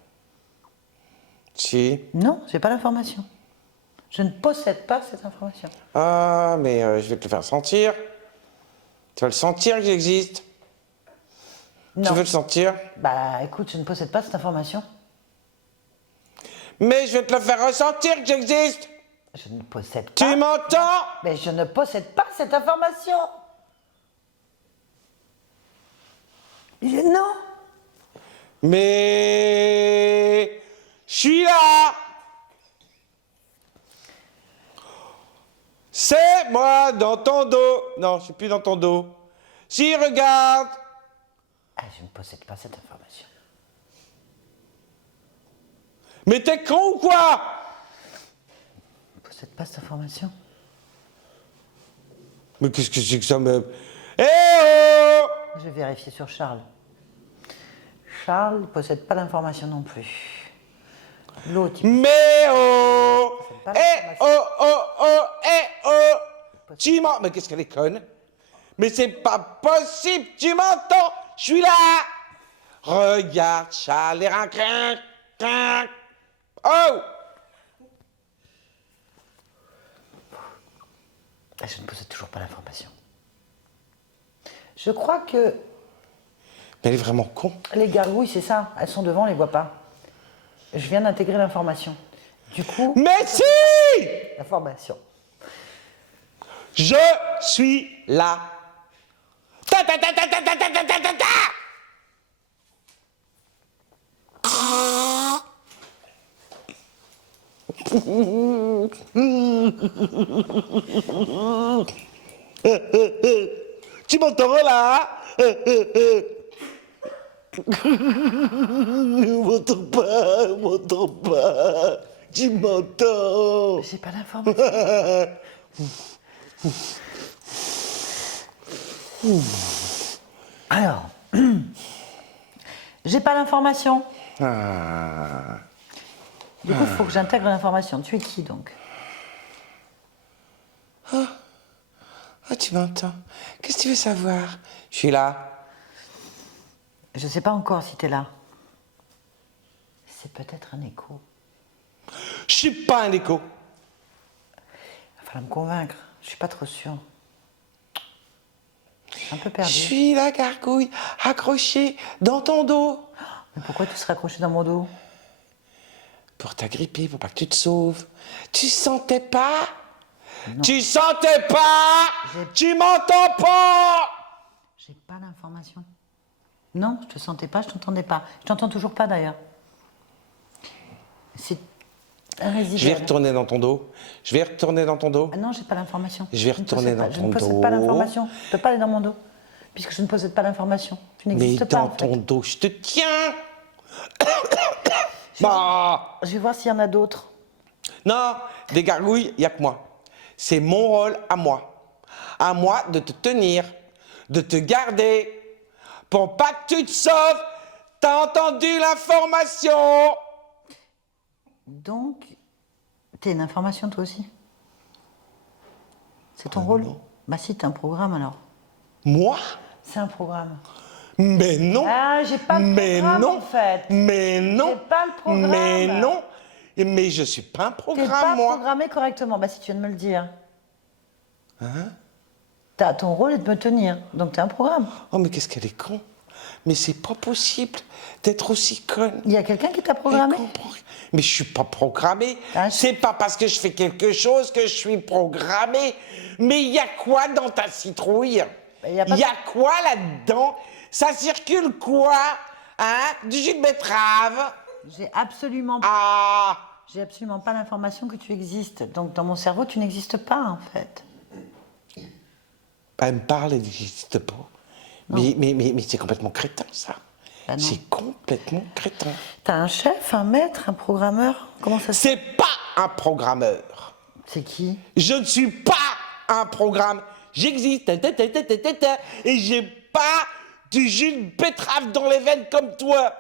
Si. Non, j'ai pas l'information. Je ne possède pas cette information. Ah, mais je vais te le faire sentir. Tu vas le sentir que j'existe. Non. Tu veux le sentir? Bah écoute, je ne possède pas cette information. Mais je vais te le faire ressentir que j'existe. Je ne possède pas. Tu m'entends? Mais je ne possède pas cette information. Non. Mais je suis là. C'est moi dans ton dos. Non, je suis plus dans ton dos. Si, regarde. Ah, je ne possède pas cette information. Mais t'es con ou quoi? Je ne possède pas cette information. Mais qu'est-ce que c'est que ça me... Eh oh! Je vais vérifier sur Charles. Charles ne possède pas l'information non plus. L'autre, il Mais oh! possède pas Eh l'information. oh oh oh! Eh oh! Tu m'entends? Mais qu'est-ce qu'elle est conne? Mais c'est pas possible! Tu m'entends? Je suis là! Regarde, Charles, les reins, crin, crin. Oh! Ah, je ne possède toujours pas l'information. Je crois que Mais elle est vraiment con. les gargouilles, c'est ça. Elles sont devant, on ne les voit pas. Je viens d'intégrer l'information. Du coup, Mais si! l'information. Je suis là. Ta ta ta ta ta ta ta ta ta ta ta. Tu m'entends là? M'entends pas, m'entends pas. Tu m'entends? J'ai pas l'information. Alors, j'ai pas l'information. Ah. Du coup, il faut que j'intègre l'information. Tu es qui donc? Ah, tu m'entends? Qu'est-ce que tu veux savoir? Je suis là. Je sais pas encore si tu es là. C'est peut-être un écho. Je suis pas un écho. Il va falloir me convaincre. Je suis pas trop sûre. Je suis un peu Je perdue. suis la gargouille accrochée dans ton dos. Mais pourquoi tu serais accroché dans mon dos? Pour t'agripper, pour pas que tu te sauves. Tu sentais pas? Non. Tu sentais pas? Tu m'entends pas? J'ai pas l'information. Non, je te sentais pas, je t'entendais pas. Je t'entends toujours pas d'ailleurs. C'est un Je vais résiduel. retourner dans ton dos. Je vais retourner dans ton dos. Ah non, j'ai pas l'information. Je vais ne retourner possède dans pas- Je ton ne possède dos. pas l'information. Je peux pas aller dans mon dos. Puisque je ne possède pas l'information. Tu Mais n'existes pas dans en fait. ton dos, je te tiens. Bah. Je vais voir s'il y en a d'autres. Non, des gargouilles, il n'y a que moi. C'est mon rôle à moi. À moi de te tenir, de te garder, pour pas que tu te sauves. T'as entendu l'information? Donc, t'es une information toi aussi? C'est ton rôle? non. Bah si, t'es un programme alors. Moi? C'est un programme. Mais non. Ah, j'ai pas le Mais programme non. en fait. Mais non. J'ai pas le programme. Mais non. Mais je suis pas un T'es programme, pas moi. programmé correctement. Bah si tu viens de me le dire. Hein? Ton rôle est de me tenir. Donc t'es un programme. Oh, mais qu'est-ce qu'elle est con. Mais c'est pas possible d'être aussi conne. Il y a quelqu'un qui t'a programmé? Elle comprend rien. Mais je suis pas programmé. Ah, C'est pas parce que je fais quelque chose que je suis programmé. Mais il y a quoi dans ta citrouille? Il y a pas- Il y a quoi là-dedans? Ça circule quoi? Hein? Du jus de betterave? J'ai absolument Ah! pas l'information que tu existes. Donc dans mon cerveau, tu n'existes pas en fait. Elle me parle, elle n'existe pas. Mais c'est complètement crétin, ça. Bah non. C'est complètement crétin. T'as un chef, un maître, un programmeur? Comment ça se... C'est pas un programmeur. C'est qui? Je ne suis pas un programme. J'existe. Et j'ai pas du jus de betterave dans les veines comme toi.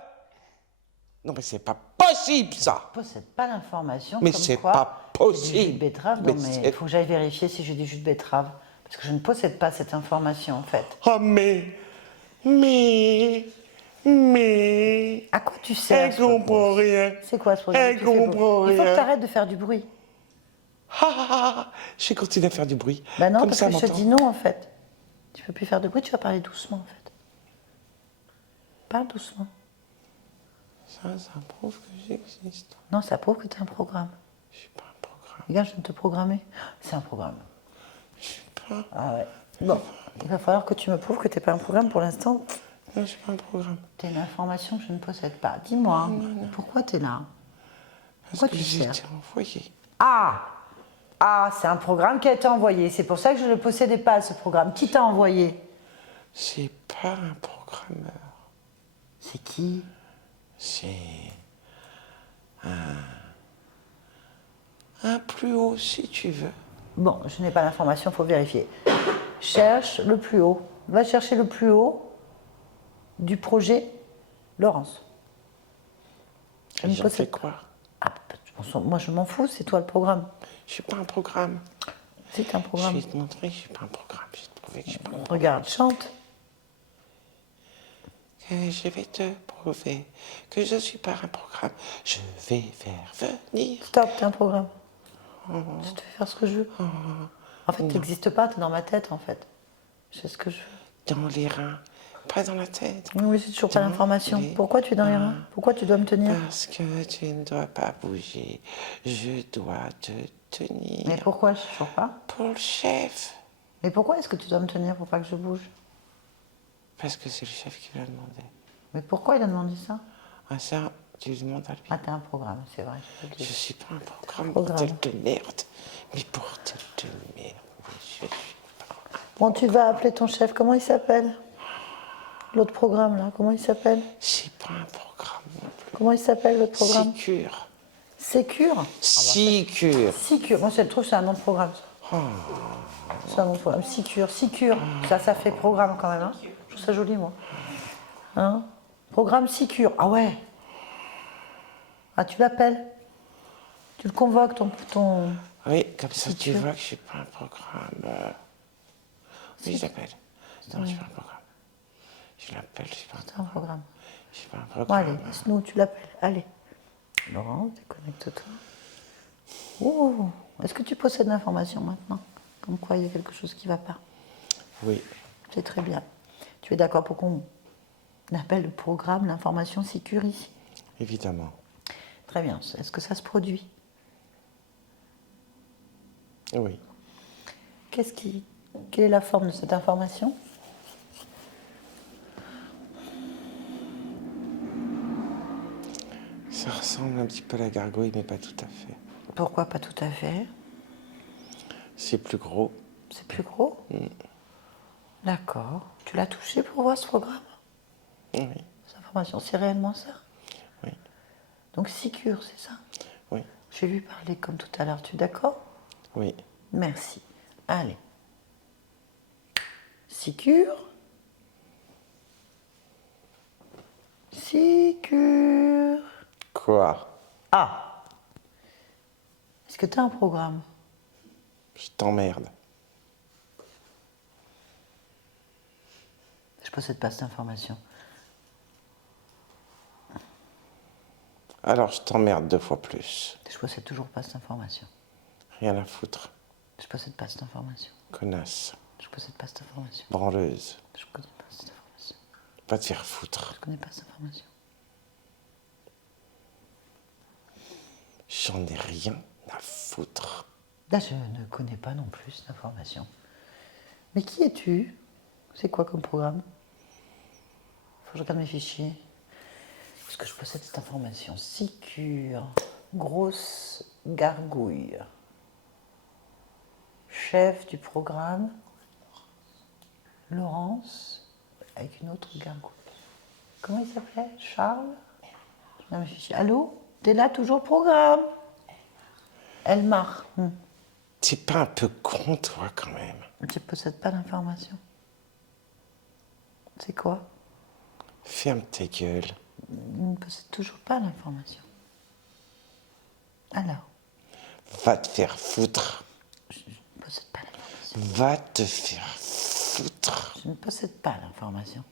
Non, mais c'est pas possible, ça. Je possède pas l'information. Mais comme c'est quoi pas possible. J'ai du jus de betterave Mais dans mes... c'est- Il faut que j'aille vérifier si j'ai du jus de betterave. Parce que je ne possède pas cette information en fait. Oh, mais... À quoi tu sers? Elle ce programme? comprend rien. C'est quoi ce programme? Elle Tu fais beau. comprend Il faut que rien. tu arrêtes de faire du bruit. Je vais continuer à faire du bruit. Bah non, Comme parce ça, que je te m'entend. dis non en fait. Tu peux plus faire de bruit, tu vas parler doucement en fait. Parle doucement. Ça prouve que j'existe. Non, ça prouve que tu es un programme. Je suis pas un programme. Regarde, je viens de te programmer. C'est un programme. Je suis pas... Ah ouais. Bon, il va falloir que tu me prouves que tu n'es pas un programme pour l'instant. Non, je suis pas un programme. Tu es une information que je ne possède pas. Dis-moi, pourquoi tu es là? Pourquoi Parce que tu j'ai sers? été envoyé. Ah, c'est un programme qui a été envoyé. C'est pour ça que je ne le possédais pas, ce programme. Qui t'a envoyé? C'est pas un programmeur. C'est qui? C'est un plus haut, si tu veux. Bon, je n'ai pas l'information, il faut vérifier. Cherche le plus haut. Va chercher le plus haut du projet Laurence. Et j'en fais quoi? Ah, moi, je m'en fous, c'est toi le programme. Je suis pas un programme. C'est un Je programme. vais te montrer que je suis pas un programme. Je vais te prouver que je suis pas un programme. Regarde, chante. Que je vais te prouver que je suis pas un programme. Je vais faire venir. Stop, t'es un programme. Je te fais faire ce que je veux. En fait, tu n'existes pas, t'es dans ma tête, en fait. Je sais ce que je veux. Dans les reins, pas dans la tête. Oui, j'ai toujours pas Dans l'information. les Pourquoi tu es dans les reins? Pourquoi tu dois me tenir? Parce que tu ne dois pas bouger. Je dois te tenir. Mais pourquoi je ne toujours pas? Pour le chef. Mais pourquoi est-ce que tu dois me tenir pour pas que je bouge? Parce que c'est le chef qui l'a demandé. Mais pourquoi il a demandé ça? Ah ça, tu lui demandes à lui. Ah, t'es un programme, c'est vrai. Je suis pas un programme, Programme. bordel de merde. Mais bordel de merde. Mais je suis pas. Bon, tu vas appeler ton chef. Comment il s'appelle? L'autre programme, là, comment il s'appelle? C'est pas un programme non plus. Comment il s'appelle, l'autre programme? Sicure. Sécure? Sicure. Sicure. Moi, je trouve que c'est un nom de programme. ça. C'est un nom de programme. Sicure. Sicure. Ça fait programme quand même. Hein, je trouve ça joli, moi. Hein? Programme Sicure. Ah ouais. Ah, tu l'appelles? Tu le convoques, ton... Oui, comme ça tu Sicure. vois que je suis pas un programme. Oui, je l'appelle. Non, je suis pas un programme. Je l'appelle, je suis pas un C'est un programme. Je suis pas un Bon, programme. allez, laisse-nous, tu l'appelles. Allez. Laurent, déconnecte-toi. Oh, est-ce que tu possèdes l'information maintenant? Comme quoi il y a quelque chose qui ne va pas. Oui, C'est très bien. Tu es d'accord pour qu'on appelle le programme l'information Sécure ici? évidemment. Très bien. Est-ce que ça se produit? Oui. Quelle est la forme de cette information? Ça ressemble un petit peu à la gargouille, mais pas tout à fait. Pourquoi pas tout à fait? C'est plus gros. C'est plus gros? D'accord. Tu l'as touché pour voir ce programme? Oui, Cette information, c'est réellement ça? oui, Donc Sécure, c'est ça? oui, J'ai vu parler comme tout à l'heure. Tu es d'accord? oui. Merci. Allez. Sécure. Sécure. Quoi? Ah. Est-ce que tu as un programme? Je t'emmerde. Je possède pas cette information. Alors je t'emmerde 2 fois plus. Je possède toujours pas cette information. Rien à foutre. Je possède pas cette information. Connasse. Je possède pas cette information. Branleuse. Je connais pas cette information. Va te faire foutre. Je connais pas cette information. J'en ai rien à foutre. Là, je ne connais pas non plus cette information. Mais qui es-tu? C'est quoi comme programme? Faut que je regarde mes fichiers. Est-ce que je possède cette information? Sécure. Grosse gargouille. Chef du programme. Laurence. Avec une autre gargouille. Comment il s'appelait? Charles? Je regarde mes fichiers. Allô? T'es là toujours programme? Elmar. T'es pas un peu con, toi, quand même? Tu ne possèdes pas l'information. C'est quoi? Ferme ta gueule. Il ne possède toujours pas l'information. Alors, Va te faire foutre. je ne possède pas l'information. Va te faire foutre. Je ne possède pas l'information.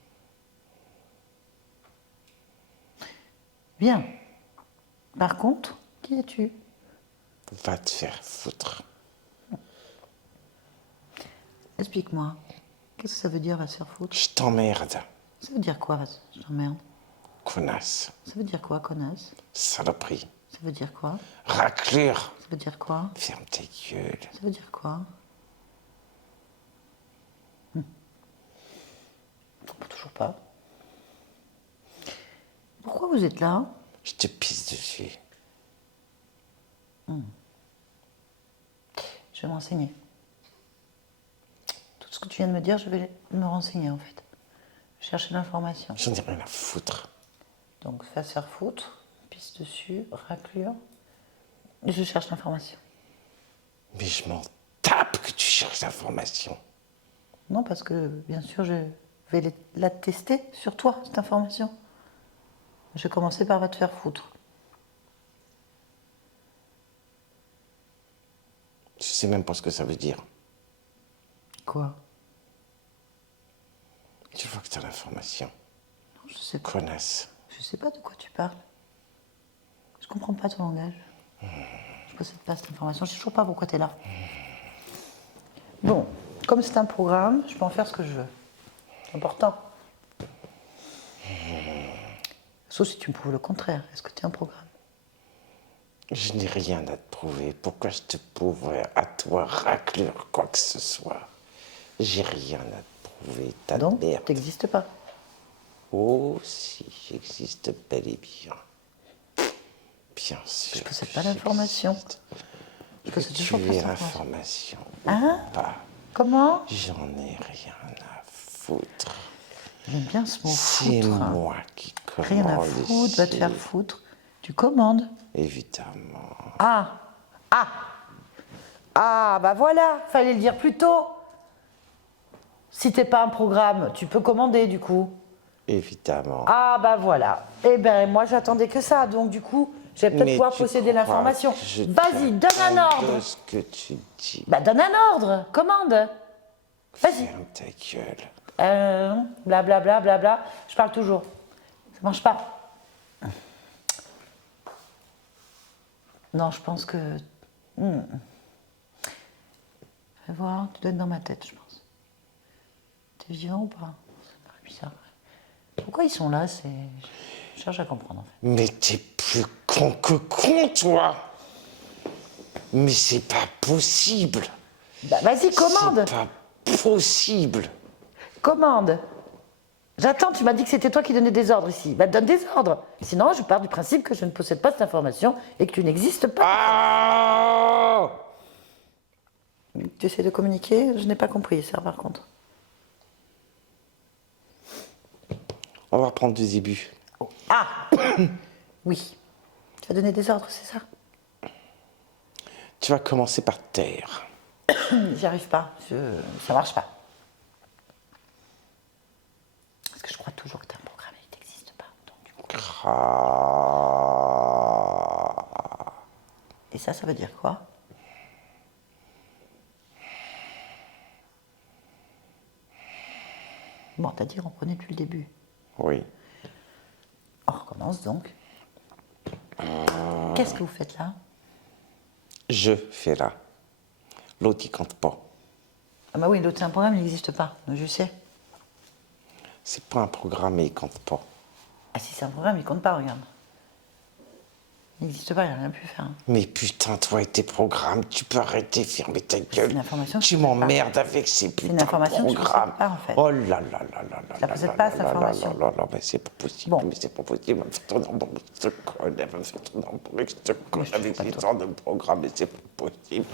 Bien. Par contre, qui es-tu? Va te faire foutre. Explique-moi. Qu'est-ce que ça veut dire, va se faire foutre? Je t'emmerde. Ça veut dire quoi, je t'emmerde? Connasse. Ça veut dire quoi, connasse? Saloperie. Ça veut dire quoi? Raclure. Ça veut dire quoi? Ferme ta gueule. Ça veut dire quoi? Toujours pas. Pourquoi vous êtes là? Je te pisse dessus. Je vais me renseigner. Tout ce que tu viens de me dire, je vais me renseigner en fait. Chercher l'information. J'en ai rien à foutre. Donc, faire foutre, pisse dessus, raclure. Je cherche l'information. Mais je m'en tape que tu cherches l'information. Non, parce que, bien sûr, je vais la tester sur toi, cette information. Je vais commencer par va te faire foutre. Je sais même pas ce que ça veut dire. Quoi? Tu vois que t'as l'information. Non, je sais pas. Connasse. Je sais pas de quoi tu parles. Je comprends pas ton langage. Je possède pas cette information. Je sais toujours pas pourquoi tu es là. Bon, comme c'est un programme, je peux en faire ce que je veux. C'est important. Sauf si tu me prouves le contraire. Est-ce que tu es un programme? Je n'ai rien à te prouver. Pourquoi je te prouverais à toi raclure quoi que ce soit? J'ai rien à te prouver. Ta Donc, merde. tu n'existes pas. Oh, si, j'existe bel et bien. Bien sûr. Je possède pas l'information. j'existe. Je Que possède tu toujours pas aies cette information. l'information. Hein? Pas. Comment? J'en ai rien à foutre. J'aime bien ce mot C'est foutre. moi qui commande. Rien à foutre, va te faire ici. foutre. Tu commandes. Évidemment. Ah! Ah! Ah, bah voilà, fallait le dire plus tôt. Si t'es pas un programme, tu peux commander du coup. Évidemment. Ah, bah voilà. Eh ben, moi j'attendais que ça, donc du coup, je vais peut-être Mais pouvoir tu posséder crois l'information. que je Vas-y, donne un t'attends ordre. de ce que tu dis. Bah, donne un ordre, commande. Vas-y. Ferme ta gueule. Blablabla, blabla. Je parle toujours. Ça marche pas. Non, je pense que. Fais voir, tu dois être dans ma tête, je pense. T'es vivant ou pas? Ça me paraît bizarre. Pourquoi ils sont là? Je cherche à comprendre en fait. Mais t'es plus con que con, toi. Mais c'est pas possible. Bah, vas-y, commande. C'est pas possible. Commande. J'attends, tu m'as dit que c'était toi qui donnais des ordres ici. Bah, donne des ordres. Sinon, je pars du principe que je ne possède pas cette information et que tu n'existes pas. Ah! Tu essaies de communiquer? Je n'ai pas compris ça par contre. On va reprendre du début. Ah oui. Tu vas donner des ordres, c'est ça? Tu vas commencer par taire. J'y arrive pas. Ça marche pas. Parce que je crois toujours que tu as un programme et qu'il n'existe pas. Donc, du coup... Et ça veut dire quoi? Bon, t'as dit reprenez depuis le début. Oui. On recommence donc. Qu'est-ce que vous faites là? Je fais là. L'autre, il compte pas. Ah bah oui, l'autre c'est un programme, il n'existe pas. Donc, je sais. C'est pas un programme et il compte pas. Ah si c'est un programme, il compte pas, regarde. Il n'existe pas, il n'y a rien pu faire. Mais putain, toi et tes programmes, tu peux arrêter, fermer ta gueule. une information que Tu je possède m'emmerdes avec ces une putains de information que je programmes. possède pas, en fait. Oh là là là là là. Je la possède pas, cette information. Non, mais c'est pas possible. Bon. Mais c'est pas possible. Elle va me faire tourner en bourrique, je te connais. Elle va me faire tourner en bourrique, je te connais. je te Avec fais pas ces de sortes de programmes, mais c'est pas possible.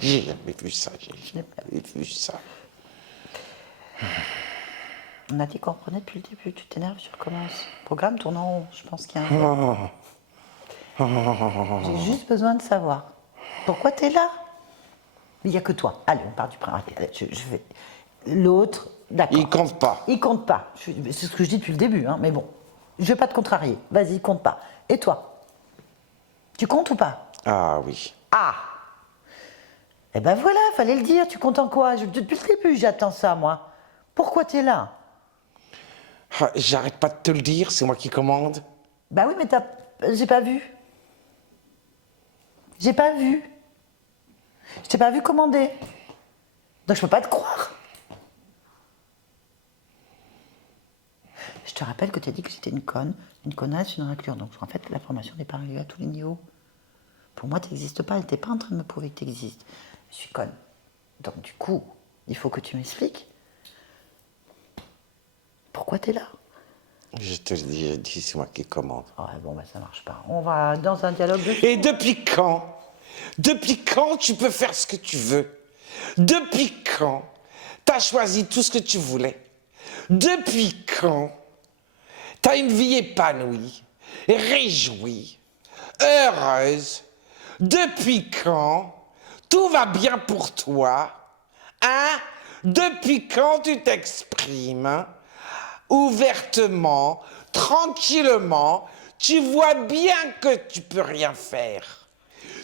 J'ai jamais vu ça. J'ai n'ai pas jamais vu ça. On a dit qu'on reprenait depuis le début. Tu t'énerves, tu recommences. Programme tourne en rond. Je pense qu'il y a un... J'ai juste besoin de savoir. Pourquoi tu es là? Il n'y a que toi. Allez, on part du principe. Allez, je vais... L'autre, d'accord. Il compte pas. Il compte pas. C'est ce que je dis depuis le début, hein, mais bon. Je vais pas te contrarier. Vas-y, il compte pas. Et toi? Tu comptes ou pas? Ah oui. Ah! Eh ben voilà, fallait le dire. Tu comptes en quoi? Depuis le début, j'attends ça, moi. Pourquoi tu es là? Ah, j'arrête pas de te le dire, c'est moi qui commande. Bah oui, mais j'ai pas vu. J'ai pas vu. Je t'ai pas vu commander. Donc je peux pas te croire. Je te rappelle que tu as dit que j'étais une conne, une connasse, une raclure. Donc en fait, l'information n'est pas arrivée à tous les niveaux. Pour moi, tu n'existes pas. Tu n'es pas en train de me prouver que tu existes. Je suis conne. Donc du coup, il faut que tu m'expliques. Pourquoi tu es là? Je te le dis, j'ai dit, c'est moi qui commande. Ouais, bon, bah ça marche pas. On va dans un dialogue de... Et depuis quand? Depuis quand tu peux faire ce que tu veux? Depuis quand t'as choisi tout ce que tu voulais? depuis quand t'as une vie épanouie, réjouie, heureuse? Depuis quand tout va bien pour toi? Hein? Depuis quand tu t'exprimes ouvertement, tranquillement? Tu vois bien que tu peux rien faire.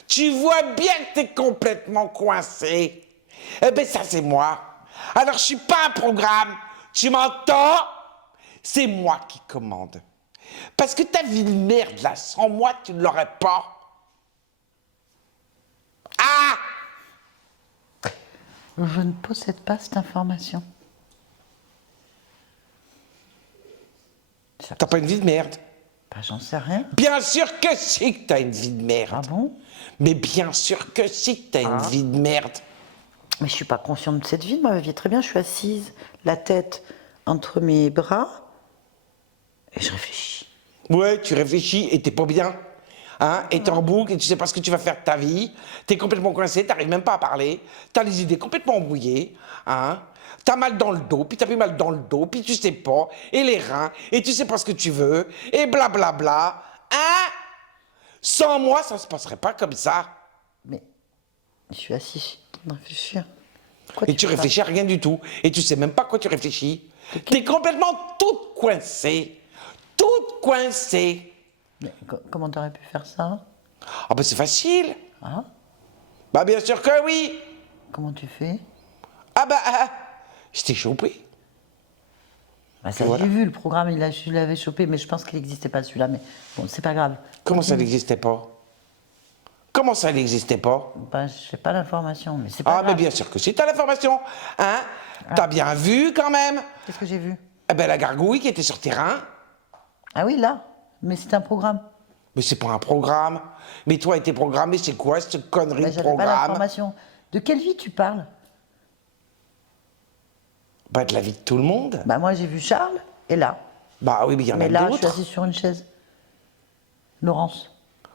Tu vois bien que t'es complètement coincé. Eh ben ça c'est moi. Alors je suis pas un programme. Tu m'entends? C'est moi qui commande. Parce que ta vie de merde là, sans moi tu ne l'aurais pas. Ah! Je ne possède pas cette information. T'as pas une vie de merde. Bah, j'en sais rien. Bien sûr que si que t'as une vie de merde. Ah bon? Mais bien sûr que si que t'as une vie de merde. Mais je suis pas consciente de cette vie. Moi, ma vie est très bien. Je suis assise, la tête entre mes bras, et je réfléchis. Ouais, tu réfléchis et t'es pas bien. Hein, et t'es en boucle et tu sais pas ce que tu vas faire de ta vie. T'es complètement coincé, t'arrives même pas à parler. T'as les idées complètement embrouillées. Hein. T'as mal dans le dos, puis t'as plus mal dans le dos, puis tu sais pas. Et les reins, et tu sais pas ce que tu veux. Et blablabla. Hein? Sans moi, ça se passerait pas comme ça. Mais je suis assise, je suis en train de réfléchir. Pourquoi Et tu fais réfléchis à rien du tout. Et tu sais même pas quoi tu réfléchis. T'es complètement toute coincée. Toute coincée. ça? Mais comment t'aurais pu faire ça? Ah ben c'est facile. Ah, Bah bien sûr que oui. comment tu fais? Ah bah, je t'ai chopé. Bah, ça, voilà. j'ai vu le programme, je l'avais chopé, mais je pense qu'il n'existait pas celui-là. Mais bon, c'est pas grave. Comment ça n'existait pas? Comment ça n'existait pas? Bah, je sais pas l'information, mais c'est pas Ah mais grave. bien sûr que si, t'as l'information. Hein? T'as bien vu quand même? Qu'est-ce que j'ai vu? Eh ben la gargouille qui était sur terrain. Ah oui, là. Mais c'est un programme. Mais c'est pas un programme. Mais toi, été programmé, c'est quoi cette connerie Bah, de j'avais pas programme? l'information. De quelle vie tu parles? Bah de la vie de tout le monde. Bah moi j'ai vu Charles, et là. Bah oui, mais il y en Mais a là, je suis d'autres. assise sur une chaise. Laurence.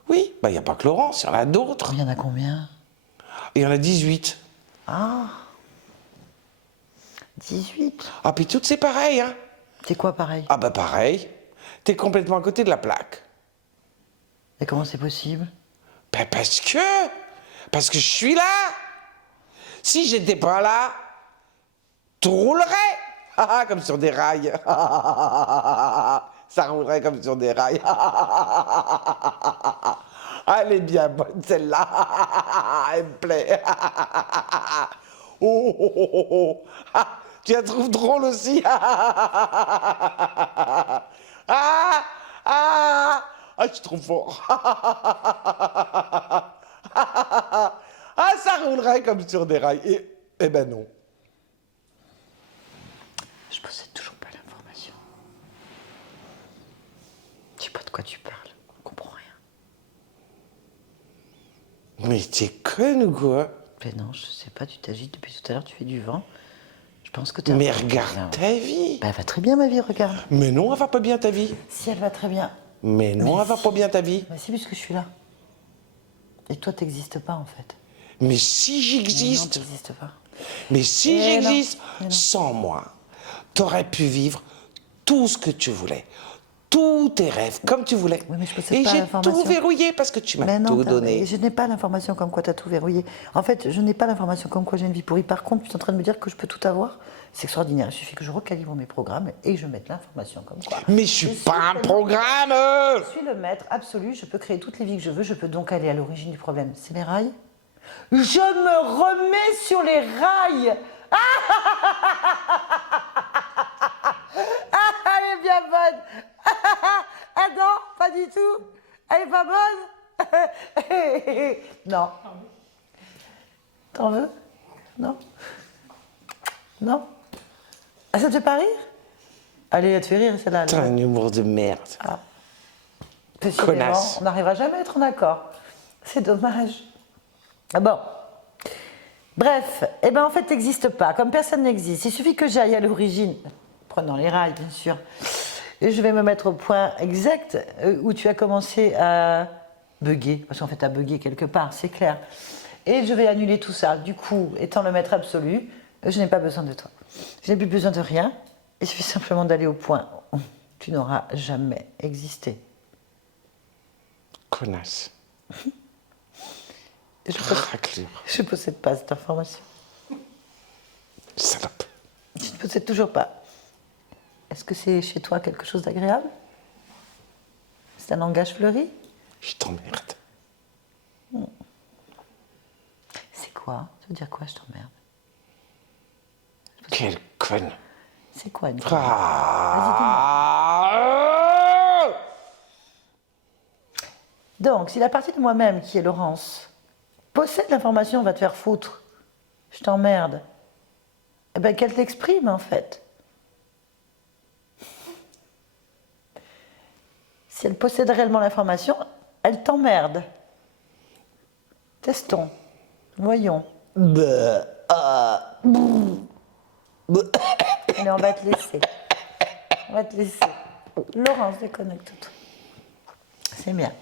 Oui, bah il n'y a pas que Laurence, il y en a d'autres. Il y en a combien? Il y en a 18. Ah 18. Ah puis toutes c'est pareil, hein? C'est quoi pareil? Ah bah pareil. T'es complètement à côté de la plaque. Et comment c'est possible? Ben parce que je suis là. Si j'étais pas là, tu roulerais. Ah, comme sur des rails. Ça roulerait comme sur des rails. Ah, elle est bien bonne celle-là. Elle me plaît. Oh, oh, oh, oh, oh. Ah, tu la trouves drôle aussi. Ah, ah, ah, je suis trop fort. Ah, ça roulerait comme sur des rails. Eh ben non. Je possède toujours pas l'information. Je sais pas de quoi tu parles. Je comprends rien. Mais t'es conne ou quoi? Mais non, je sais pas, tu t'agites depuis tout à l'heure, tu fais du vent. Je pense que tu es Mais regarde ta vie. Bah, elle va très bien ma vie, regarde. Mais non, elle va pas bien ta vie. Si elle va très bien. Mais non, elle va pas bien ta vie. Bah si, puisque je suis là. Et toi, t'existes pas en fait. Mais si Mais non, j'existe, t'existes pas. mais si Eh non, j'existe, eh non. sans moi, t'aurais pu vivre tout ce que tu voulais. Tous tes rêves, comme tu voulais. Oui, mais je possède Et pas j'ai l'information. tout verrouillé parce que tu m'as Mais non, tout donné. je n'ai pas l'information comme quoi tu as tout verrouillé. En fait, je n'ai pas l'information comme quoi j'ai une vie pourrie. Par contre, tu es en train de me dire que je peux tout avoir. C'est extraordinaire. Il suffit que je recalibre mes programmes et que je mette l'information comme quoi. Mais je suis pas un tellement- programme. Je suis le maître absolu. Je peux créer toutes les vies que je veux. Je peux donc aller à l'origine du problème. C'est les rails. Je me remets sur les rails. Ah, elle est bien bonne. Ah non, pas du tout. Elle est pas bonne. Non. T'en veux? Non. Non. Ah, ça te fait pas rire? Allez, elle te fait rire, celle-là. T'as un humour de merde. Décidément, Connasse. on n'arrivera jamais à être en accord. C'est dommage. Ah bon. Bref, eh ben en fait, t'existes pas. Comme personne n'existe. Il suffit que j'aille à l'origine, prenant les rails, bien sûr. Et je vais me mettre au point exact où tu as commencé à bugger. Parce qu'en fait, tu as bugué quelque part, c'est clair. Et je vais annuler tout ça. Du coup, étant le maître absolu, je n'ai pas besoin de toi. Je n'ai plus besoin de rien. Il suffit simplement d'aller au point où tu n'auras jamais existé. Connasse. Raclure. Je ne possède pas cette information. Salope. Je ne possède toujours pas. Est-ce que c'est chez toi quelque chose d'agréable? C'est un langage fleuri? Je t'emmerde. C'est quoi? Ça veut dire quoi, je t'emmerde? Quelle conne. C'est quoi une Ah. Donc, si la partie de moi-même, qui est Laurence, possède l'information, va te faire foutre, je t'emmerde, eh bien qu'elle t'exprime en fait. Si elle possède réellement l'information, elle t'emmerde. Testons. Voyons. Allez, on va te laisser. On va te laisser. Laurence, déconnecte-toi. C'est bien.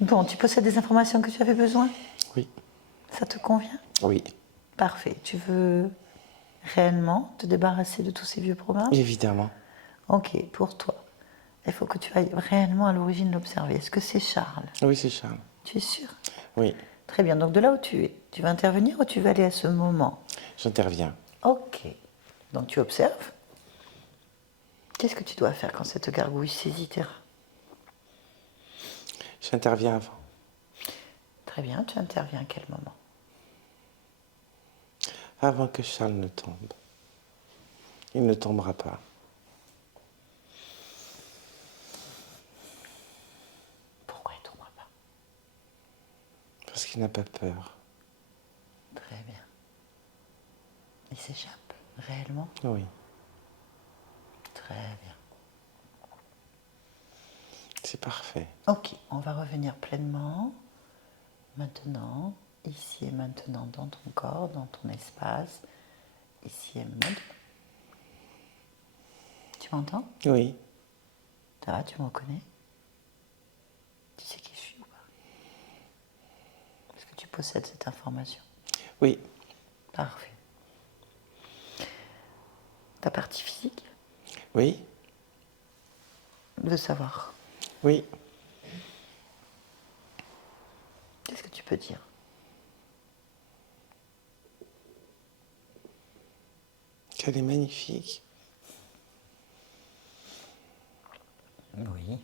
Bon, tu possèdes des informations que tu avais besoin? Oui. Ça te convient? Oui. Parfait. Tu veux réellement te débarrasser de tous ces vieux programmes? Évidemment. Ok, pour toi. Il faut que tu ailles réellement à l'origine l'observer. Est-ce que c'est Charles? Oui, c'est Charles. Tu es sûr? Oui. Très bien. Donc de là où tu es, tu vas intervenir ou tu vas aller à ce moment? J'interviens. Ok. Donc tu observes. Qu'est-ce que tu dois faire quand cette gargouille saisit tes reins? J'interviens avant. Très bien. Tu interviens à quel moment? Avant que Charles ne tombe. Il ne tombera pas. Pourquoi il ne tombera pas? Parce qu'il n'a pas peur. Très bien. Il s'échappe réellement? Oui. Très bien. C'est parfait. Ok, on va revenir pleinement, maintenant, ici et maintenant, dans ton corps, dans ton espace, ici et maintenant. Tu m'entends? Oui. Ça va, tu me reconnais? Tu sais qui je suis ou pas? Est-ce que tu possèdes cette information? Oui. Parfait. Ta partie physique? Oui. De savoir. Oui. Qu'est-ce que tu peux dire? Qu'elle est magnifique. Oui.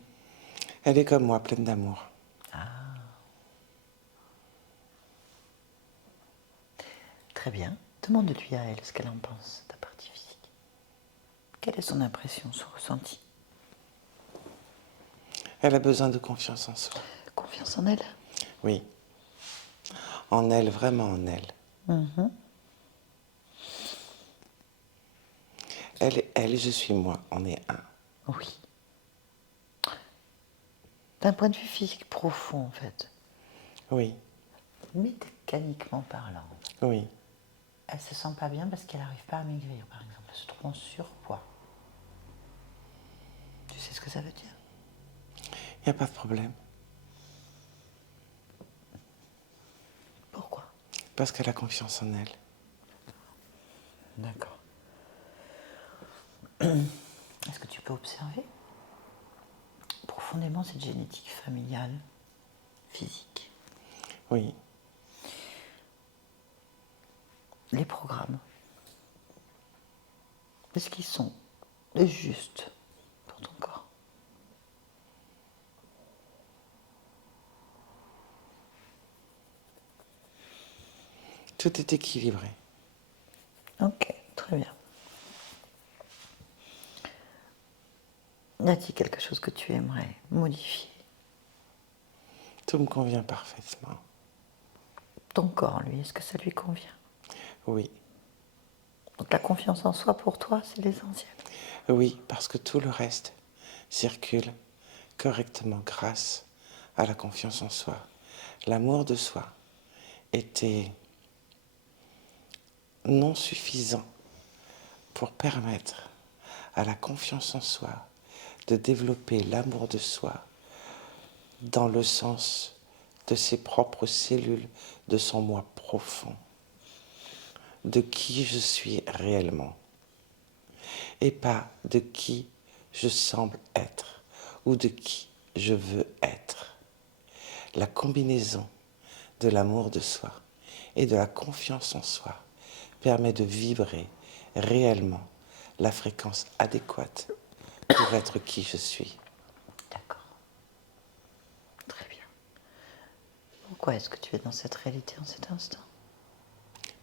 Elle est comme moi, pleine d'amour. Très bien. Demande-lui à elle ce qu'elle en pense, ta partie physique. Quelle est son impression, son ressenti? Elle a besoin de confiance en soi. Confiance en elle? Oui. En elle, vraiment en elle. Elle, je suis moi. On est un. Oui. D'un point de vue physique profond, en fait, Oui. mécaniquement parlant, Oui. elle se sent pas bien parce qu'elle n'arrive pas à maigrir, par exemple. Elle se trouve en surpoids. Tu sais ce que ça veut dire? Il n'y a pas de problème. Pourquoi? Parce qu'elle a confiance en elle. D'accord. Est-ce que tu peux observer profondément cette génétique familiale, physique, Oui. les programmes? Est-ce qu'ils sont justes pour ton corps? Tout est équilibré. Ok, très bien. Y a-t-il quelque chose que tu aimerais modifier? Tout me convient parfaitement. Ton corps, lui, est-ce que ça lui convient? Oui. Donc la confiance en soi, pour toi, c'est l'essentiel. Oui, parce que tout le reste circule correctement grâce à la confiance en soi. L'amour de soi était non suffisant pour permettre à la confiance en soi de développer l'amour de soi dans le sens de ses propres cellules, de son moi profond, de qui je suis réellement. et pas de qui je semble être ou de qui je veux être. La combinaison de l'amour de soi et de la confiance en soi permet de vibrer réellement la fréquence adéquate pour être qui je suis. D'accord. Très bien. Pourquoi est-ce que tu es dans cette réalité en cet instant?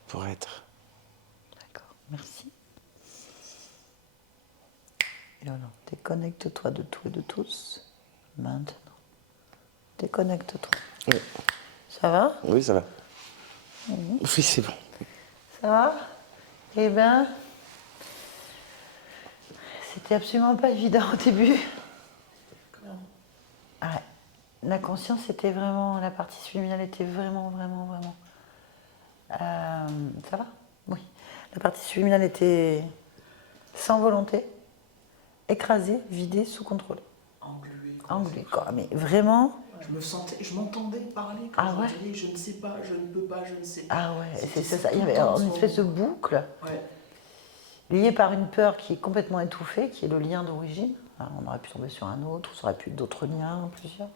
Pour être. D'accord, merci. Et alors, déconnecte-toi de tout et de tous. Maintenant. Déconnecte-toi. Oui, Ça va? oui ça va. Oui, c'est bon. Ça va? Eh bien, c'était absolument pas évident au début. Ouais. La conscience était vraiment, la partie subliminale était vraiment. Ça va? Oui. La partie subliminale était sans volonté, écrasée, vidée, sous contrôle. Engluée, quoi. Mais vraiment. Je m'entendais parler quand Ah ouais? j'entendais je ne sais pas, je ne peux pas, je ne sais pas. Ah ouais, c'est C'était ça. Il y avait une espèce de boucle Ouais. liée par une peur qui est complètement étouffée, qui est le lien d'origine. Alors, on aurait pu tomber sur un autre, ça aurait pu être d'autres liens, plusieurs.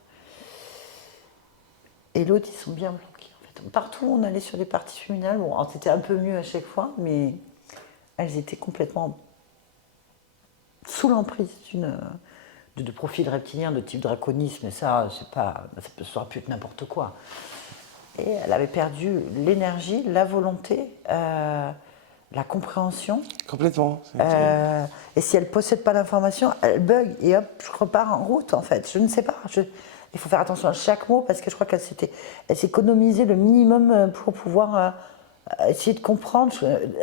Et l'autre, ils sont bien bloqués. En fait. Partout où on allait sur les parties subliminales, bon, c'était un peu mieux à chaque fois, mais elles étaient complètement sous l'emprise de profils reptiliens de type draconisme, et ça, c'est pas, ça aurait pu être n'importe quoi. Et elle avait perdu l'énergie, la volonté, la compréhension. Complètement. Et si elle ne possède pas l'information, elle bug et hop, je repars en route en fait. Je ne sais pas. Il faut faire attention à chaque mot parce que je crois qu'elle s'est économisé le minimum pour pouvoir essayer de comprendre.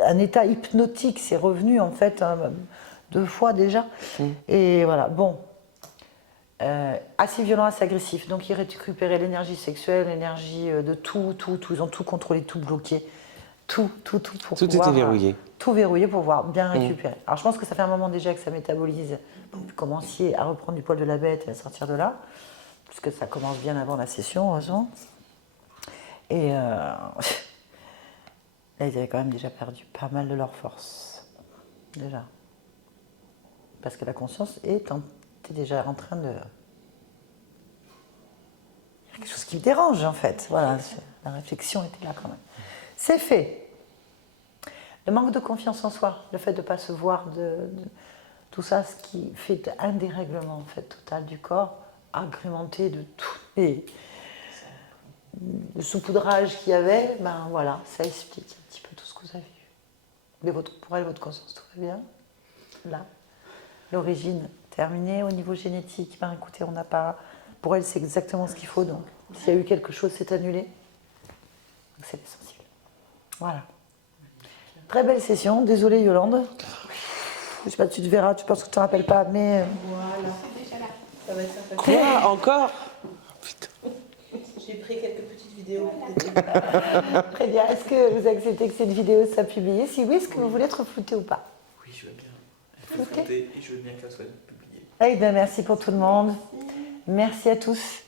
Un état hypnotique, c'est revenu en fait 2 fois déjà. Et voilà, bon. Assez violent, assez agressif. Donc ils récupéraient l'énergie sexuelle, l'énergie de tout. Ils ont tout contrôlé, tout bloqué. Tout pour Tout pouvoir... était verrouillé. Tout verrouillé pour pouvoir bien récupérer. Alors je pense que ça fait un moment déjà que ça métabolise pour que vous commenciez à reprendre du poil de la bête et à sortir de là. Puisque ça commence bien avant la session, heureusement. Et là, ils avaient quand même déjà perdu pas mal de leur force. Déjà. Parce que la conscience était déjà en train de... Il y a quelque chose qui me dérange en fait. Voilà, la réflexion était là quand même. C'est fait. Le manque de confiance en soi, le fait de ne pas se voir, tout ça, ce qui fait un dérèglement en fait, total du corps, agrémenté de tous les saupoudrages qu'il y avait, ben voilà, ça explique un petit peu tout ce que vous avez vu. Mais pour elle, votre conscience, tout va bien. Là, l'origine terminée. Au niveau génétique, ben écoutez, on n'a pas... Pour elle, c'est exactement ce qu'il faut, donc s'il y a eu quelque chose, c'est annulé. Donc c'est l'essentiel. Voilà. Très belle session. Désolée, Yolande. Je sais pas, tu te verras, tu penses que tu ne te rappelles pas, mais... Voilà. Ça va être sympa. Quoi encore? Putain. J'ai pris quelques petites vidéos. Très bien. Est-ce que vous acceptez que cette vidéo soit publiée? Si oui, est-ce que vous voulez être flouté ou pas? Oui, je veux bien. Ok. Et je veux bien qu'elle soit publiée. Eh bien, merci pour tout le monde. Merci à tous.